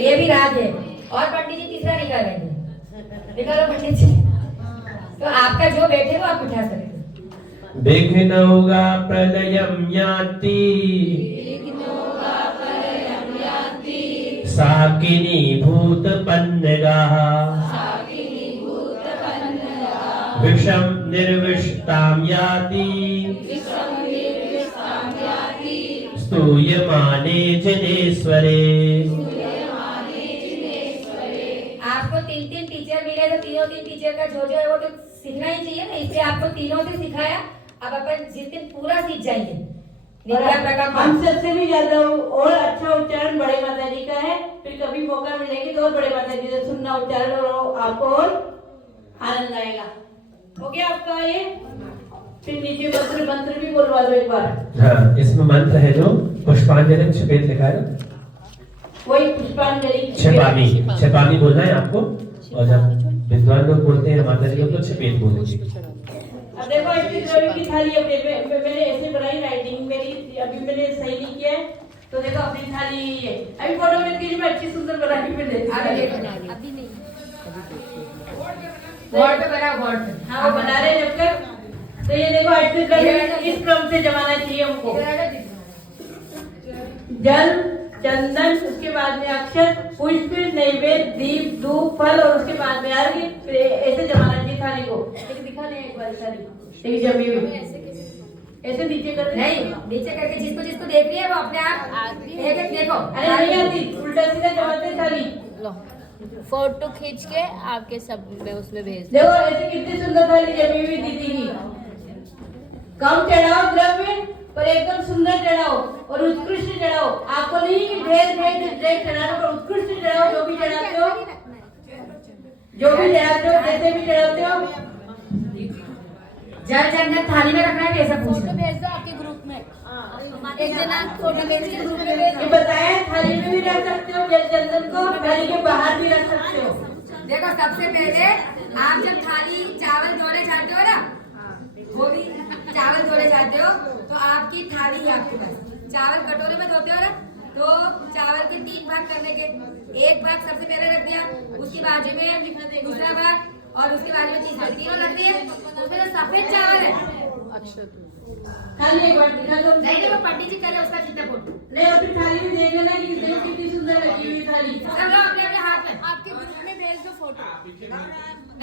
ये भी राग है। और पंडित जी तीसरा निकाल रहे हैं, निकालो पंडित जी। तो आपका जो बैठे वो आप बिठा सकते हैं। विघ्नौगा प्रलयं याति शाकिनी भूत पन्नगा विषम निर्विष्टां याति स्तूयमाने जनेश्वरे। आपको तीन तीन टीचर मिले तो तीनों तीन टीचर का जो है वो तो सीखना ही चाहिए ना, इसलिए आपको तीनों से सिखाया। अब अपन जिस दिन पूरा सीख जाएंगे नित्या प्रकम हम सबसे भी ज्यादा और अच्छा उच्चारण बड़े माता जी का है। फिर कभी मौका मिलेगी तो और बड़े माता जी से सुनना उच्चारण और आपको और आनंद आएगा। हो गया आपका ये? फिर नीचे मंत्र भी बोलवा दो एक बार। हाँ, इसमें मंत्र है जो पुष्पांजलि छपेद लिखा है ना, वही पुष्पांजलि छपामी बोलना है आपको। और जब विद्वान लोग बोलते हैं माता जी लोग तो छपेद बोलेंगे। अब देखो अष्टक द्रव्य की थाली मैंने ऐसे बनाई राइटिंग मेरी, अभी मैंने सही नहीं किया है तो देखो अपनी थाली है। अभी फोटो में कीजिए, मैं अच्छी सुंदर बना के मैंने अभी नहीं बोर्ड पे बना, बोर्ड पे। हाँ वो बना रहे जब तक। तो ये देखो अष्टक द्रव्य इस क्रम से जमाना चाहिए हमको। जल, चंदन, उसके बाद में अक्षत, पुष्प, नैवेद्य, दीप, धूप, फल और उसके बाद में अर्घ्य। फिर ऐसे जमाना चाहिए थाली को। एक दिखाने एक बार थाली एक जमी हुई ऐसे नीचे कर नहीं, नीचे करके जिसको जिसको देख रही है वो अपने आप एक एक देखो। अरे नहीं आती, उल्टा सीधा जमाते थाली। फोटो खींच के आपके सब में उसमें भेज दो। देखो ऐसे कितनी सुंदर थाली जमी हुई दीदी की। कम चढ़ाओ द्रव्य पर एकदम सुंदर चढ़ाओ और उत्कृष्ट चढ़ाओ। आपको नहीं कि ढेर चढ़ाना, पर उत्कृष्ट चढ़ाओ। जो भी चढ़ाते हो जैसे भी चढ़ाते हो। जल चंदन थाली में रखना है कैसा फोटो पूछना। भेज दो आपके ग्रुप में। एक जना फोटो भेज के ग्रुप में भेज ये बताया थाली में भी रख सकते हो जल चंदन को, थाली के बाहर भी रख सकते हो। देखो सबसे पहले आप जब थाली चावल धोने जाते हो ना, वो भी चावल धोने जाते हो तो आपकी थाली है आपके पास। चावल कटोरे में धोते हो ना, तो चावल के 3 भाग करने के, एक भाग सबसे पहले रख दिया, उसके बाजू में दूसरा भाग और उसके बाजू में तीसरा, तीनों रख दिए। उसमें जो सफेद चावल है थाली एक बार दिखा दो। नहीं वो पंडित जी करे उसका चित्र फोटो नहीं और फिर थाली भी देख लेना कि देख कितनी सुंदर लगी हुई थाली। सब लोग अपने अपने हाथ में। आपके ग्रुप में भेज दो फोटो।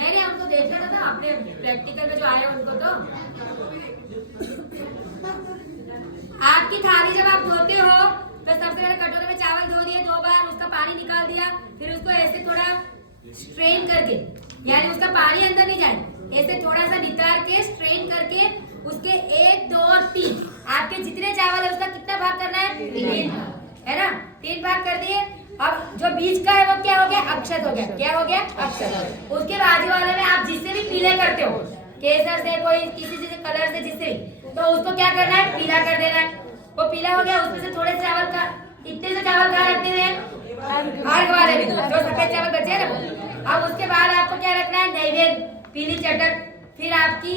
नहीं हमको देखना था ना, अपने प्रैक्टिकल में जो आए उनको। तो आपकी थाली जब आप धोते हो तो सबसे पहले कटोरे में चावल धो दिए 2 बार, उसका पानी निकाल दिया, फिर उसको ऐसे थोड़ा स्ट्रेन करके, यानी उसका पानी अंदर नहीं जाए, ऐसे थोड़ा सा निकाल के स्ट्रेन करके उसके 1, 2 और 3 आपके जितने चावल है उसका कितना भाग करना है? 3 है ना, 3 भाग कर दिए। अब जो बीच का है वो क्या हो गया? अक्षत हो गया। क्या हो गया? अक्षत। उसके बाजू वाले में आप जिससे भी पीले करते हो, केसर से, कोई किसी से कलर से, जिससे तो उसको क्या करना है? पीला कर देना है। वो पीला हो गया, उसमें से थोड़े चावल का, इतने से चावल कहाँ रखते हैं? अर्घ वाले में, जो सफेद चावल बचे हैं ना। अब उसके बाद आपको क्या रखना है? नैवेद्य, पीली चटक, फिर आपकी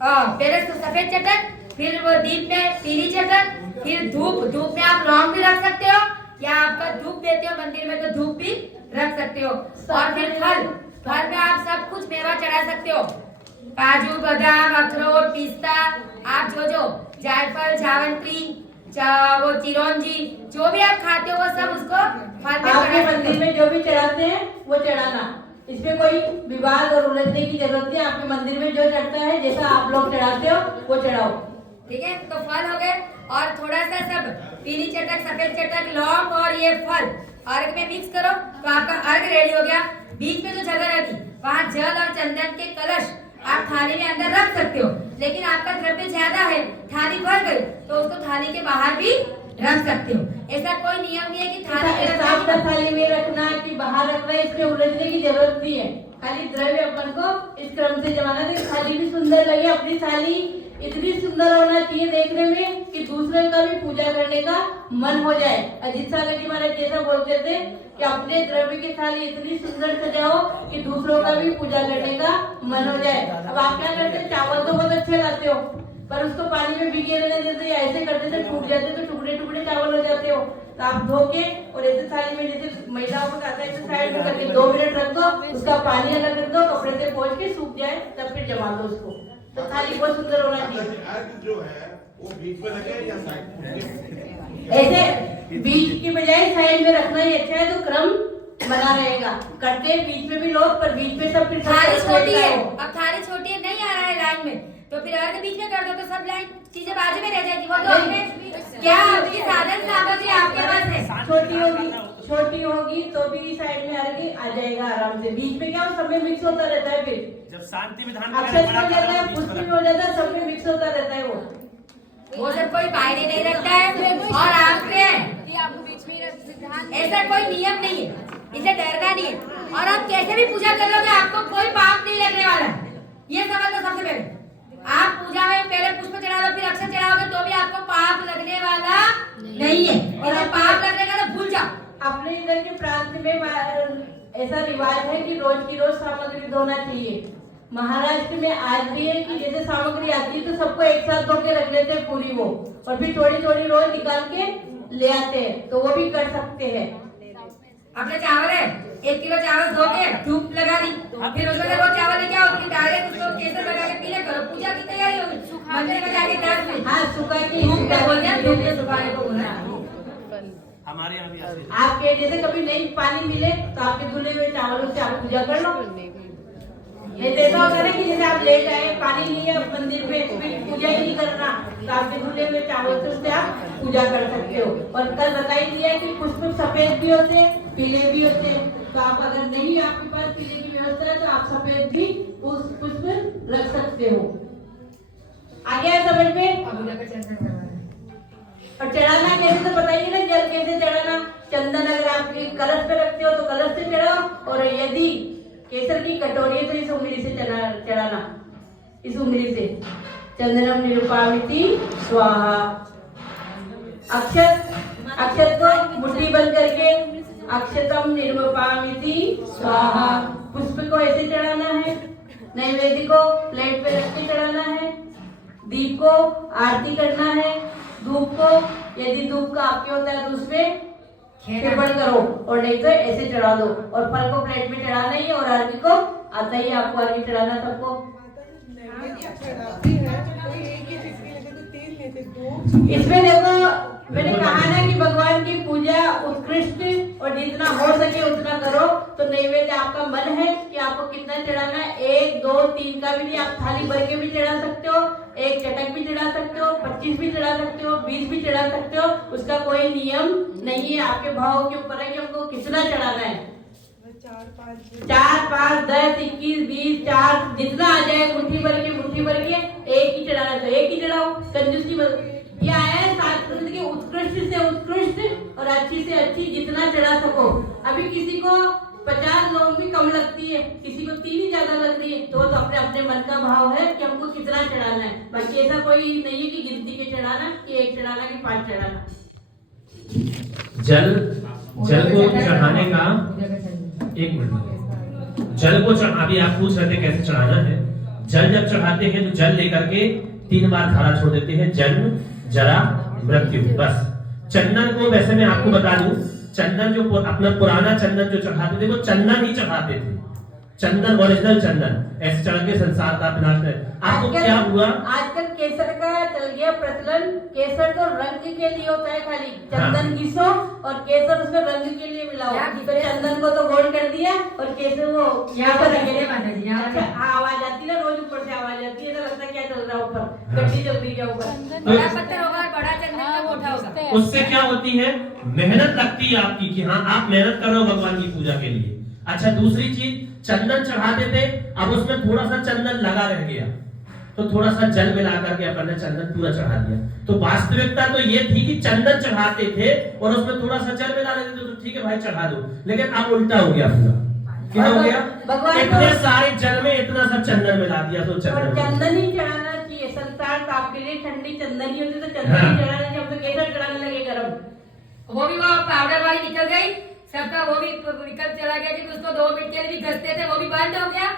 पहले सफेद चटक, फिर वो दीप में पीली चटक, फिर धूप, धूप में आप लौंग भी रख सकते हो या आपका धूप देते हो मंदिर में तो धूप भी रख सकते हो। और फिर फल, फल में आप सब कुछ मेवा चढ़ा सकते हो, काजू, बादाम, अखरोट, पिस्ता, आप जो जायफल, जावंत्री, वो चिरौंजी, जो भी आप खाते हो वो सब उसको फल में आपके चढ़ा सकते मंदिर हो। में जो भी चढ़ाते हैं वो चढ़ाना, इसमें कोई विवाद और उलझने की जरूरत नहीं। आपके मंदिर में जो चढ़ता है, जैसा आप लोग चढ़ाते हो वो चढ़ाओ। ठीक है, तो फल हो गए और थोड़ा सा सब पीली चटक, सफेद चटक, लौंग और ये फल अर्घ में मिक्स करो तो आपका अर्घ रेडी हो गया। बीच में जो जगह रहती वहाँ जल और चंदन के कलश आप थाली में अंदर रख सकते हो, लेकिन आपका द्रव्य ज्यादा है थाली भर गई तो उसको थाली के बाहर भी रख सकते हो। ऐसा कोई नियम नहीं है कि थाली में रखना साफ का थाली में रखना कि बाहर रखना, इसमें उलझने की जरूरत नहीं है। खाली द्रव्य अपन को इस क्रम से जमाना है, थाली भी सुंदर लगे। अपनी थाली इतनी सुंदर होना चाहिए देखने में कि दूसरे का भी पूजा करने का मन हो जाए। अजीत सागर जी महाराज जैसा बोलते थे कि अपने द्रव्य की थाली इतनी सुंदर सजाओ कि दूसरों का भी पूजा करने का मन हो जाए। अब आप क्या करते हैं, चावल तो बहुत अच्छे लाते हो पर उसको पानी में भिगे रहने देते, ऐसे करते थे टूट जाते, तो टुकड़े टुकड़े चावल हो जाते हो। तो आप धो के और ऐसे थाली में जैसे महिलाओं को आता है ऐसे साइड में करके 2 मिनट रख दो, उसका पानी अलग रख दो, कपड़े से पोंछ के सूख जाए तब फिर जमा दो उसको। तो थाली बहुत सुंदर होना चाहिए। अर्घ जो है वो बीच में लगे या साइड में? ऐसे बीच की बजाय साइड में रखना ही अच्छा है, तो क्रम बना रहेगा। करते हैं बीच में भी लोग, पर बीच में सब फिर थाली छोटी है, अब थाली छोटी है, नहीं आ रहा है लाइन में, तो फिर अर्घ बीच में कर दो तो सब लाइन चीजें बाजू में रह जाएगी। वो तो अपने क्या आपकी साधन सामग्री आपके पास है। छोटी होगी तो भी साइड में अर्घ आ जाएगा आराम से। बीच में क्या हो, सब में मिक्स होता रहता है। फिर जब शांति विधान अक्षत हो जाता है, पुष्प भी हो जाता है, सब में मिक्स होता रहता है। वो सब कोई मायने नहीं रखता है। और आपके ऐसा कोई नियम नहीं है, इसे डरना नहीं है। और आप कैसे भी पूजा कर लोगे आपको कोई पाप नहीं लगने वाला। ये समझ लो सबसे पहले। आप पूजा में पहले पुष्प चढ़ा लो, फिर अक्षत चढ़ाओगे तो भी आपको पाप लगने वाला नहीं है। और जब पाप लगने का तो भूल जाओ। अपने इधर के प्रांत में ऐसा रिवाज है कि रोज की रोज सामग्री धोना चाहिए। महाराष्ट्र में आज भी है कि जैसे सामग्री आती है तो सबको एक साथ धो के रख लेते हैं पूरी वो, और फिर थोड़ी थोड़ी रोज निकाल के ले आते हैं, तो वो भी कर सकते हैं। अपने चावल है 1 किलो चावल धो के धूप लगा दी, फिर उसमें वो चावल लेके आओ, फिर डायरेक्ट उसको केसर लगा के पीले करो, पूजा की तैयारी होगी। मंदिर में जाके 10 मिनट हाँ, सुखा के धूप क्या बोलते हैं, धूप के सुखाने को बोलना है। हमारे यहाँ भी ऐसे आपके जैसे कभी नहीं पानी मिले तो आपके धुले हुए चावलों से आप पूजा कर लो। नहीं तो ऐसा होता है कि जैसे आप लेट आए, पानी नहीं है मंदिर में, फिर पूजा ही नहीं करना, तो आपके धुले हुए चावल से उससे आप पूजा कर सकते हो। और कल बताई दिया है कि पुष्प सफेद भी होते हैं, पीले भी होते हैं, तो आप अगर नहीं आपके पास पीले की व्यवस्था है तो आप सफेद भी उस पुष्प रख सकते हो। आ गया समझ में? और चढ़ाना कैसे तो बताइए ना, जल कैसे चढ़ाना। चंदन अगर आप कलश पे रखते हो तो कलश से चढ़ाओ, और यदि केसर की कटोरी है तो इस उंगली से चढ़ाना, इस उंगली से। चंदनम निरूपामिति स्वाहा। अक्षत को मुट्ठी बंद करके अक्षतम निरूपामिति स्वाहा। पुष्प को ऐसे चढ़ाना है, नैवेद्य को प्लेट पे रख के चढ़ाना है, दीप को आरती करना है, धूप को यदि धूप का आपके होता है तो उसमें बंद करो, और नहीं तो ऐसे चढ़ा दो। और फल को प्लेट में चढ़ाना ही है, और अर्घ को आता ही आपको अर्घ चढ़ाना सबको। इसमें देखो मैंने कहा ना कि भगवान की पूजा उत्कृष्ट और जितना हो सके उतना करो। तो नैवेद्य आपका मन है कि आपको कितना चढ़ाना है, 1 2 3 का भी नहीं, आप थाली भर के भी चढ़ा सकते हो, एक चटक भी चढ़ा सकते हो, 25 भी चढ़ा सकते हो, 20 भी चढ़ा सकते हो। उसका कोई नियम नहीं है, आपके भाव के ऊपर है कि हमको कितना चढ़ाना है। 4 5 10 21 20 4 जितना आ जाए, मुट्ठी भर के एक ही चढ़ाना तो एक ही चढ़ाओ। कंजूसी ये आया है शास्त्र के उत्कृष्ट से उत्कृष्ट और अच्छी से अच्छी जितना चढ़ा सको। अभी किसी को 50 लोग भी कम लगती है, किसी को 3 ही ज्यादा लग रही है, तो अपने अपने मन का भाव है कि हमको कितना चढ़ाना है। बाकी ऐसा कोई नहीं है कि गिनती के चढ़ाना, कि 1 चढ़ाना कि 5 चढ़ाना। जल को चढ़ाने का 1 मिनट। जल को अभी आप पूछ रहे थे कैसे चढ़ाना है। जल जब चढ़ाते हैं तो जल लेकर के 3 बार धारा छोड़ देते हैं, जन्म जरा मृत्यु, बस। चंदन को वैसे मैं आपको बता दूं, चंदन जो अपना पुराना चंदन जो चढ़ाते थे वो चंदन ही चढ़ाते थे, चंदन ओरिजिनल चंदन, ऐसे चढ़ के संसार का विनाश है। आपको क्या हुआ? आजकल केसर का चल गया प्रचलन। केसर तो रंग के लिए होता है, खाली चंदन घिसो और केसर उसमें रंग के लिए मिलाओ। तो चंदन को तो गोल्ड कर दिया और केसर वो यहाँ पर रखेंगे माता जी, यहाँ पर। अच्छा, आवाज आती है ना, रोज ऊपर से आवाज आती है, तो लगता है क्या चल रहा है ऊपर, गड्डी चल रही है ऊपर। बड़ा पत्थर होगा, बड़ा चंदन का मोटा होगा। उससे क्या होती है, मेहनत लगती है आपकी कि हाँ आप मेहनत कर रहे हो भगवान की पूजा के लिए। अच्छा, दूसरी चीज, चंदन चढ़ाते थे, अब उसमें थोड़ा सा चंदन लगा रह गया, तो थोड़ा सा जल मिला करके अपन ने चंदन पूरा चढ़ा दिया। तो वास्तविकता तो ये थी कि चंदन चढ़ाते थे और उसमें थोड़ा सा जल मिला लेते थे, तो ठीक है भाई चढ़ा दो, लेकिन अब उल्टा हो गया पूरा। क्या हो गया? भगवान इतने सारे जल में इतना सब चंदन मिला दिया, तो और चंदन चंदन ही चढ़ाना चाहिए। संसार तो आपके लिए ठंडी चंदन ही होती, तो चंदन ही चढ़ाना चाहिए। हम तो केसर चढ़ाने लगे गरम। वो भी वो पाउडर वाली निकल गई, सबका वो भी निकल चला गया, क्योंकि उसको 2 मिनट के लिए भी घसते थे, वो भी बंद हो गया।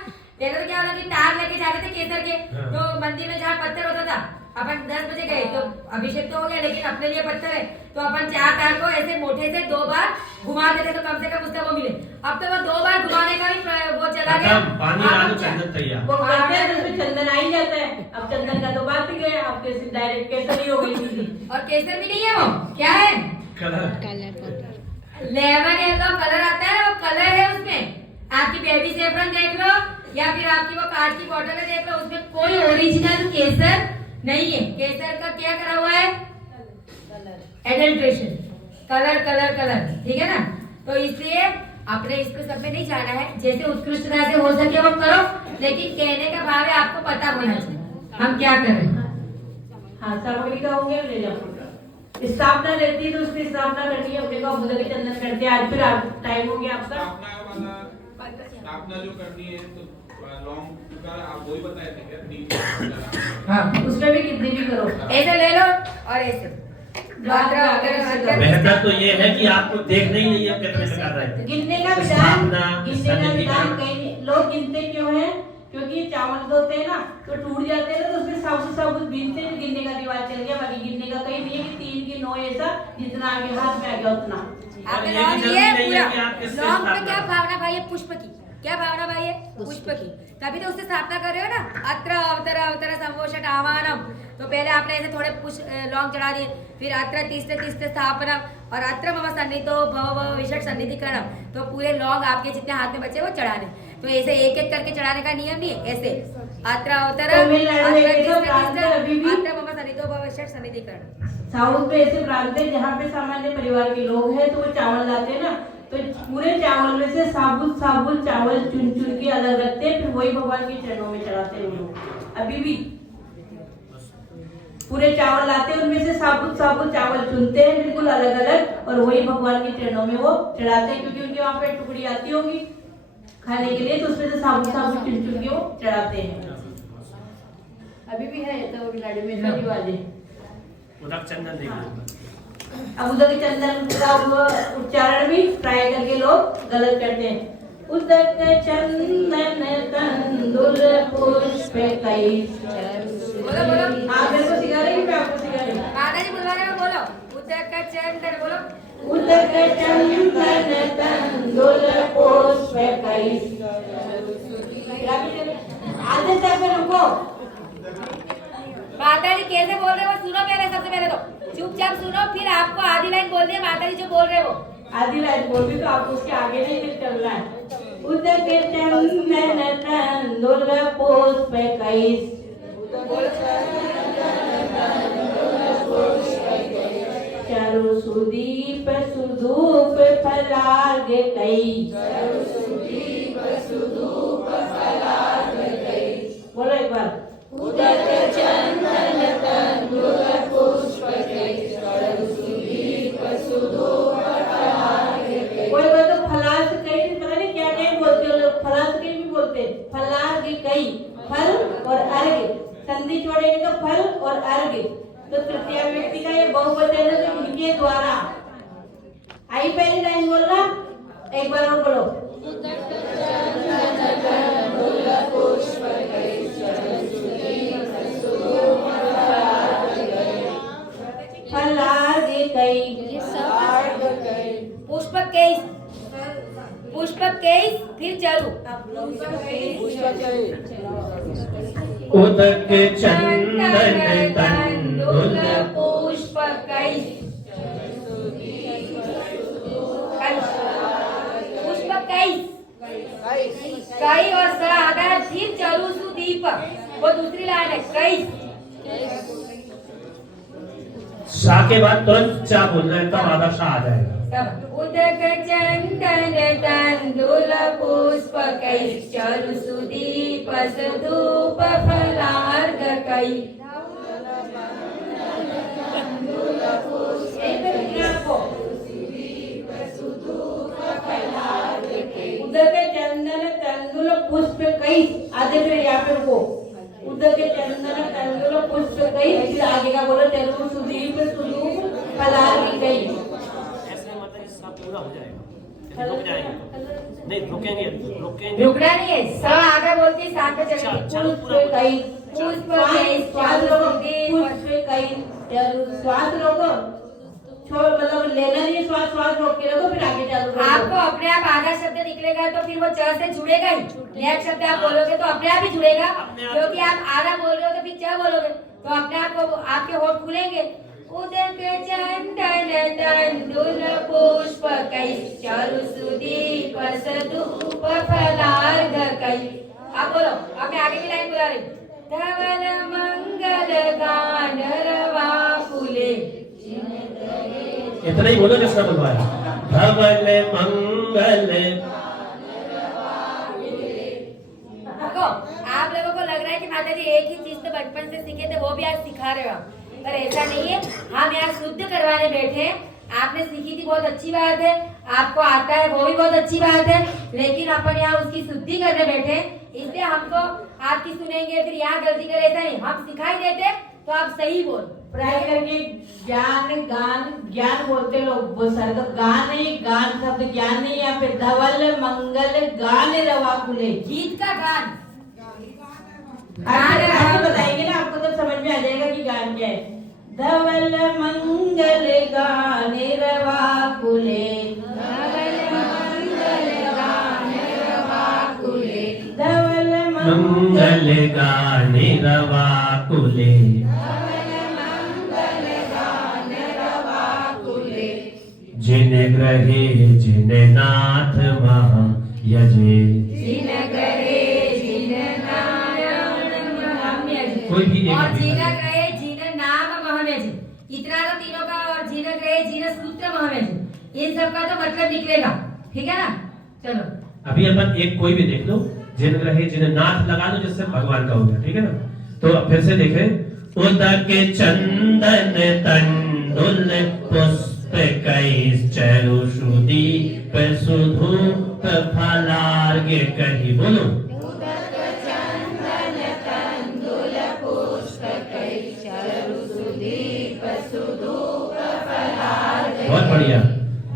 पहले तो क्या होता कि तार लेके जाते थे केसर के, तो मंदिर में जहाँ पत्थर होता था, अपन 10 बजे गए तो अभिषेक तो हो गया, लेकिन अपने लिए पत्थर है, तो अपन 4 तार को ऐसे मोटे से 2 बार घुमा देते, तो कम से कम उसका वो मिले। अब तो वो 2 बार घुमाने का भी वो चला गया। पानी डालो, चंदन तैयार। वो करते हैं तो उसमें चंदन आ ही जाता है। अब चंदन का तो बात ही गया, आपके डायरेक्ट केसर ही हो गई सीधी। और केसर भी नहीं है, वो क्या है, कलर लेमन येलो कलर आता है ना, वो कलर है उसमें। आपकी बेबी सेफ्रन देख लो या फिर आपकी वो कांच की बोतल में देख लो, उसमें कोई ओरिजिनल केसर नहीं है। केसर का क्या करा हुआ है, एडल्ट्रेशन, कलर कलर कलर, ठीक है ना। तो इसलिए आपने इसको सब में नहीं जाना है, जैसे उत्कृष्टता से हो सके वो करो, लेकिन कहने का भाव है आपको पता होना चाहिए हम क्या कर रहे हैं। हाँ, सामग्री का हो गया, ले जाओ। स्थापना रहती है तो उसकी स्थापना करनी है, अपने को बुद्ध के चंदन करते हैं। आज फिर टाइम हो गया आपका। स्थापना जो करनी है तो लॉन्ग का आप वही बताए थे क्या? हाँ, उसमें भी कितनी भी करो, ऐसे ले लो और ऐसे बेहतर तो ये है कि आपको देखना ही नहीं है कितने से कर रहे हैं। गिनने का विधान कहीं नहीं। लोग गिनते क्यों हैं? क्योंकि चावल धोते हैं ना तो टूट जाते हैं, तो उसमें साबुत साबुत गिनते हैं, गिनने का रिवाज चल गया। बाकी गिनने का कहीं नहीं है कि 3 की 9 ऐसा, जितना आगे हाथ में आ गया उतना। आपने लॉन्ग ये पूरा लॉन्ग में क्या भावना भाई है, पुष्प की क्या भावना भाई है, पुष्प की, तभी तो उससे स्थापना कर रहे हो ना। अत्र अवतर अवतर संवोषट आह्वानम, तो पहले आपने ऐसे थोड़े लॉन्ग चढ़ा दिए, फिर अत्र तिष्ठ तिष्ठ स्थापनम और अत्र मम सन्निधो भव विषट सन्निधिकरणम, तो पूरे लॉन्ग आपके जितने हाथ में बचे वो चढ़ा दें। तो ऐसे एक एक करके चढ़ाने का नियम नहीं है, ऐसे अत्र अवतर अत्र मम सन्निधो भव विषट सन्निधिकरणम। साउथ में ऐसे प्रांत है जहाँ पे सामान्य परिवार के लोग हैं, तो वो चावल लाते हैं ना, तो पूरे चावल में से साबुत साबुत चावल चुन चुन के अलग रखते हैं, फिर वही भगवान के चरणों में चढ़ाते हैं वो लोग। अभी भी पूरे चावल लाते हैं, उनमें से साबुत साबुत चावल चुनते हैं बिल्कुल अलग अलग, और वही भगवान के चरणों में वो चढ़ाते हैं, क्योंकि उनके वहाँ पे टुकड़ी आती होगी खाने के लिए, तो उसमें से साबुत साबुत चुन चुन के वो चढ़ाते हैं। अभी भी है तो तमिलनाडु में ऐसा रिवाज है। उधर चंदन देखो। अब उधर के चंदन का उच्चारण भी ट्राई करके लोग गलत करते हैं। उदक चंदन तंदुल पुष्प कई। बोलो बोलो, हाँ मेरे को सिखा रही, मैं आपको सिखा रही। माता जी बुलवा रहे हो, बोलो उदक चंदन, बोलो उदक चंदन तंदुल पुष्प कई। आधे तक में रुको। माता जी कैसे बोल रहे हो सुनो पहले, सबसे पहले तो चुपचाप सुनो, फिर आपको आधी लाइन बोलनी है माता जी जो बोल रहे हो। आधी लाइन बोल दी तो आपको उसके आगे नहीं फिर चलना है। उदक चंदन तंदुल पुष्प कई। चारु सुदीप सुधूप फलार्ग कई। बोलो एक बार। उदक चंदन तंदुल पुष्प कई। कोई बोलते फलास कई, पता नहीं क्या क्या बोलते हो लोग, फलास कई भी बोलते हैं, फलार्ग कई, फल और अर्घ, संधि छोड़ेंगे तो फल और अर्घ, तो तृतीय व्यक्ति का ये बहुवचन है, तो इनके द्वारा। आई पहली लाइन बोलना, एक बार और बोलो। फलार्ग कई, पुष्प केस, पुष्प केस, फिर चलो उदक चंदन तंदुल पुष्प केस, पुष्प केस, कई और सा अगर फिर चलू सुदीप, वो दूसरी लाइन है कई। शाह के बाद तुरंत चा बोलना है, तब आधा शाह आ जाएगा। सब उदक चंदन तंदुल पुष्प कैश्चरु सुदीप सुधूप फलार्घ कै उदक चंदन तंदुल पुष्प कई आधे फिर यहाँ पे रुको उदक चंदन तंदुल पुष्प कई फिर आगे का बोलो चलो सुदीप सुदूप फलार की गई ऐसे मतलब इसका पूरा हो जाएगा रुक जाएंगे नहीं रुकेंगे रुकना नहीं है स आगे बोलती है साथ में चलेंगे पुष्प कई पुष्प कई श्वास रोको पुष्प कई श्वास रोको छोड़ मतलब लेना नहीं श्वास श्वास रोक के रखो फिर आगे चालू करो आपको अपने आप आधा शब्द निकलेगा तो फिर वो च से जुड़ेगा ही नेक्स्ट शब्द आप बोलोगे तो अपने आप ही जुड़ेगा क्योंकि आप आधा बोल रहे हो तो फिर च बोलोगे तो अपने आप को आपके होठ खुलेंगे उदक चंदन तंदुल पुष्प कैश्चरु सुदीप सुधूप फलार्घ कै आप बोलो अब मैं आगे की लाइन बुला रही धवल मंगल गान रवा फूले इतना ही बोलो जिसका बुलवाया धवल मंगल। देखो आप लोगों को लग रहा है कि माता जी एक ही चीज तो बचपन से सीखे थे वो भी आज सिखा रहे हो आप, पर ऐसा नहीं है। हम यहाँ शुद्ध करवाने बैठे हैं। आपने सीखी थी बहुत अच्छी बात है, आपको आता है वो भी बहुत अच्छी बात है, लेकिन अपन यहाँ उसकी शुद्धि करने बैठे हैं, इसलिए हमको आपकी सुनेंगे फिर यहाँ गलती करे ऐसा नहीं। हम सिखाई देते तो आप सही बोल पढ़ाई करके ज्ञान गान ज्ञान बोलते लोग बहुत सारे तो गान नहीं गान शब्द ज्ञान नहीं या फिर धवल मंगल गान रवा खुले गीत का गान आप बताएंगे ना आपको तब समझ में आ जाएगा कि गान क्या है। धवल मंगल गान रवा खुले धवल मंगल गान रवा खुले धवल मंगल गान रवा कुले जिन ग्रहे जिन नाथ महा यजे जिन ग्रहे जिन नारायण महम यजे कोई भी एक और जिन ग्रहे जिन नाम महम यजे, इतना तो तीनों का, और जिन ग्रहे जिन सूत्र महम यजे, इन सब का तो मतलब निकलेगा, ठीक है ना। चलो अभी अपन एक कोई भी देख लो, जिन ग्रहे जिन नाथ लगा दो जिससे भगवान का हो गया, ठीक है ना। तो अब फिर से देखें, उदक चंदन तंडुल पुष्प कैश्चरु सुदीप सुधूप फलार्घ कही बोलो। उदक चंदन तंदुल पुष्प कैश्चरु सुदीप सुधूप फलार्घ। बहुत बढ़िया।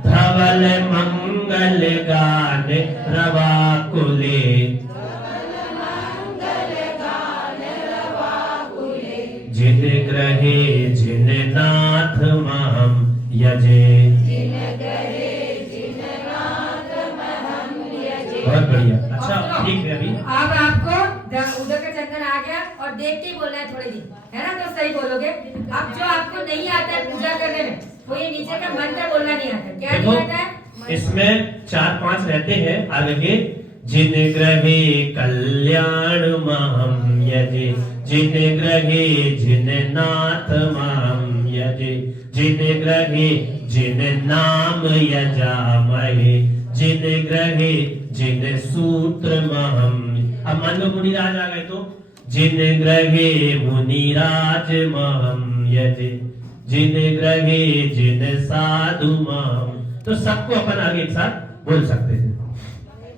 धवल मंगल गान रवा कुले जिन ग्रहे जिन नाथ महम यजे। बहुत बढ़िया, अच्छा ठीक है। अभी अब आपको उदक का चंदन आ गया और देख के ही बोलना है थोड़े दिन, है ना, तो सही बोलोगे। अब जो आपको नहीं आता है पूजा करने में, वो ये नीचे का मंत्र बोलना नहीं आता। क्या नहीं आता है? इसमें 4-5 रहते हैं आगे। जिन ग्रहे कल्याण महम यजे, जिन ग्रहे जिन नाथ महम यजे, जिन ग्रहे जिन नाम यजामहे, जिन ग्रहे जिन सूत्र महम। अब मान लो मुनिराज आ गए तो जिन ग्रहे मुनिराज महम यजे, जिन ग्रहे जिन साधु महम। तो सबको अपन आगे एक साथ बोल सकते हैं।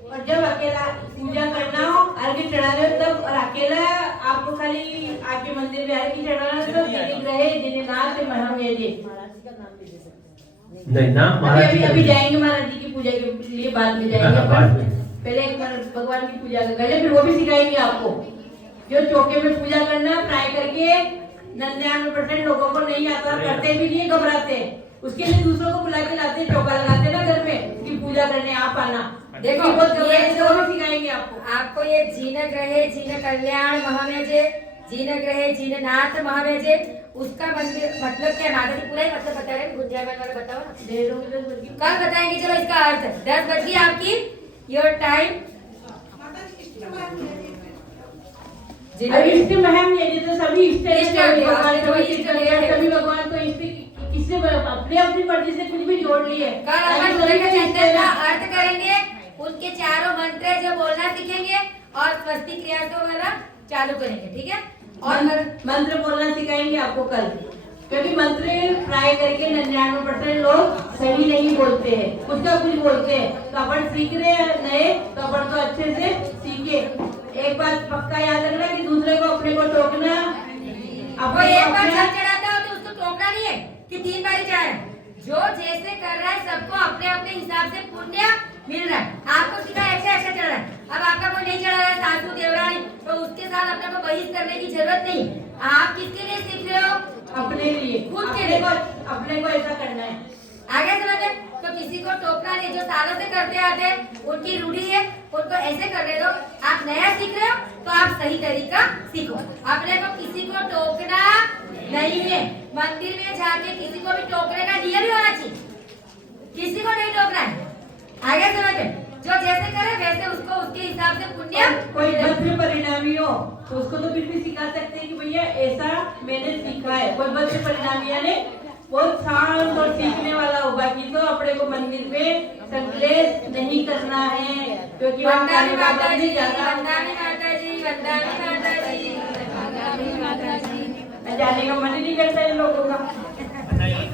और जब अकेला पूजा करना हो अर्घ्य चढ़ाना हो तब, और अकेला आपको खाली आपके मंदिर में अर्घ्य चढ़ाना हो तो जिन ग्रहे जिन नाथ महम यजे। नहीं ना महाराज जी अभी जाएंगे महाराज जी की पूजा के लिए, बाद में जाएंगे बाद में। पहले एक बार भगवान की पूजा कर ले, फिर वो भी सिखाएंगे आपको। जो चौके में पूजा करना फ्राई करके 99% लोगों को नहीं आता, करते भी नहीं, घबराते हैं। उसके लिए दूसरों को बुला के लाते, चौका लगाते ना घर में कि पूजा करने आप आना। देखो ये ये जो जो भी सिखाएंगे आपको ये जीन ग्रहे जिन कल्याण महमेजे, जिन ग्रहे जिन नाथ महमेजे, उसका मतलब क्या? माता जी पूरा ही मतलब बता रहे हैं, गुंजायमान वाला बताओ ना। दे दूंगी 10 बजे। कल बताएंगे, चलो इसका अर्थ 10 बज गई आपकी योर टाइम। इष्ट महम यदि तो सभी इष्ट इष्ट भगवान को इष्ट सभी भगवान को इष्ट किससे अपनी अपनी मर्जी से कुछ भी जोड़ लिए। कल अपन सूर्य के चंद्र का अर्थ करेंगे, उनके चारों मंत्र जो बोलना सीखेंगे और स्वस्ति क्रिया से वाला चालू करेंगे, ठीक है। और मंत्र बोलना सिखाएंगे आपको कल, क्योंकि मंत्र ट्राई करके 99% लोग सही नहीं बोलते हैं, कुछ का कुछ बोलते हैं। तो अपन सीख रहे हैं नए, तो अपन तो अच्छे से सीखे। एक बात पक्का याद रखना कि दूसरे को अपने को टोकना, अब एक बार जल चढ़ाता हो तो उसको टोकना नहीं है कि 3 बार चढ़ाए। जो जैसे कर रहा है सबको अपने अपने हिसाब से पुण्य मिल रहा है। आपको सीधा ऐसा चढ़ रहा है, अब आपका कोई नहीं चढ़ा रहा है, सासू देवरानी, तो उसके साथ अपने को बहिष् करने की जरूरत नहीं। आप किसके लिए सीख रहे हो? अपने लिए, खुद के लिए, अपने को ऐसा करना है। आगे समझे? तो किसी को टोकना नहीं, जो सालों से करते आते हैं उनकी रूढ़ी है, उनको ऐसे कर रहे हो। आप नया सीख रहे हो तो आप सही तरीका सीखो। अपने को किसी को टोकना नहीं है। मंदिर में जाके किसी को भी टोकने का नियम ही होना चाहिए, किसी को नहीं टोकना है। आगे समझे? जो जैसे करे वैसे उसको उसके हिसाब से पुण्य। कोई भद्र परिणामी हो तो उसको तो फिर भी सिखा सकते हैं कि भैया ऐसा मैंने सीखा है। कोई भद्र परिणामी यानी बहुत शांत और सीखने वाला हो। बाकी तो अपने को मंदिर पे संकलेश नहीं करना है, क्योंकि वंदना माता जी, वंदना माता जी, वंदना माता जी, जाने का मन ही नहीं करता इन लोगों का। बताइए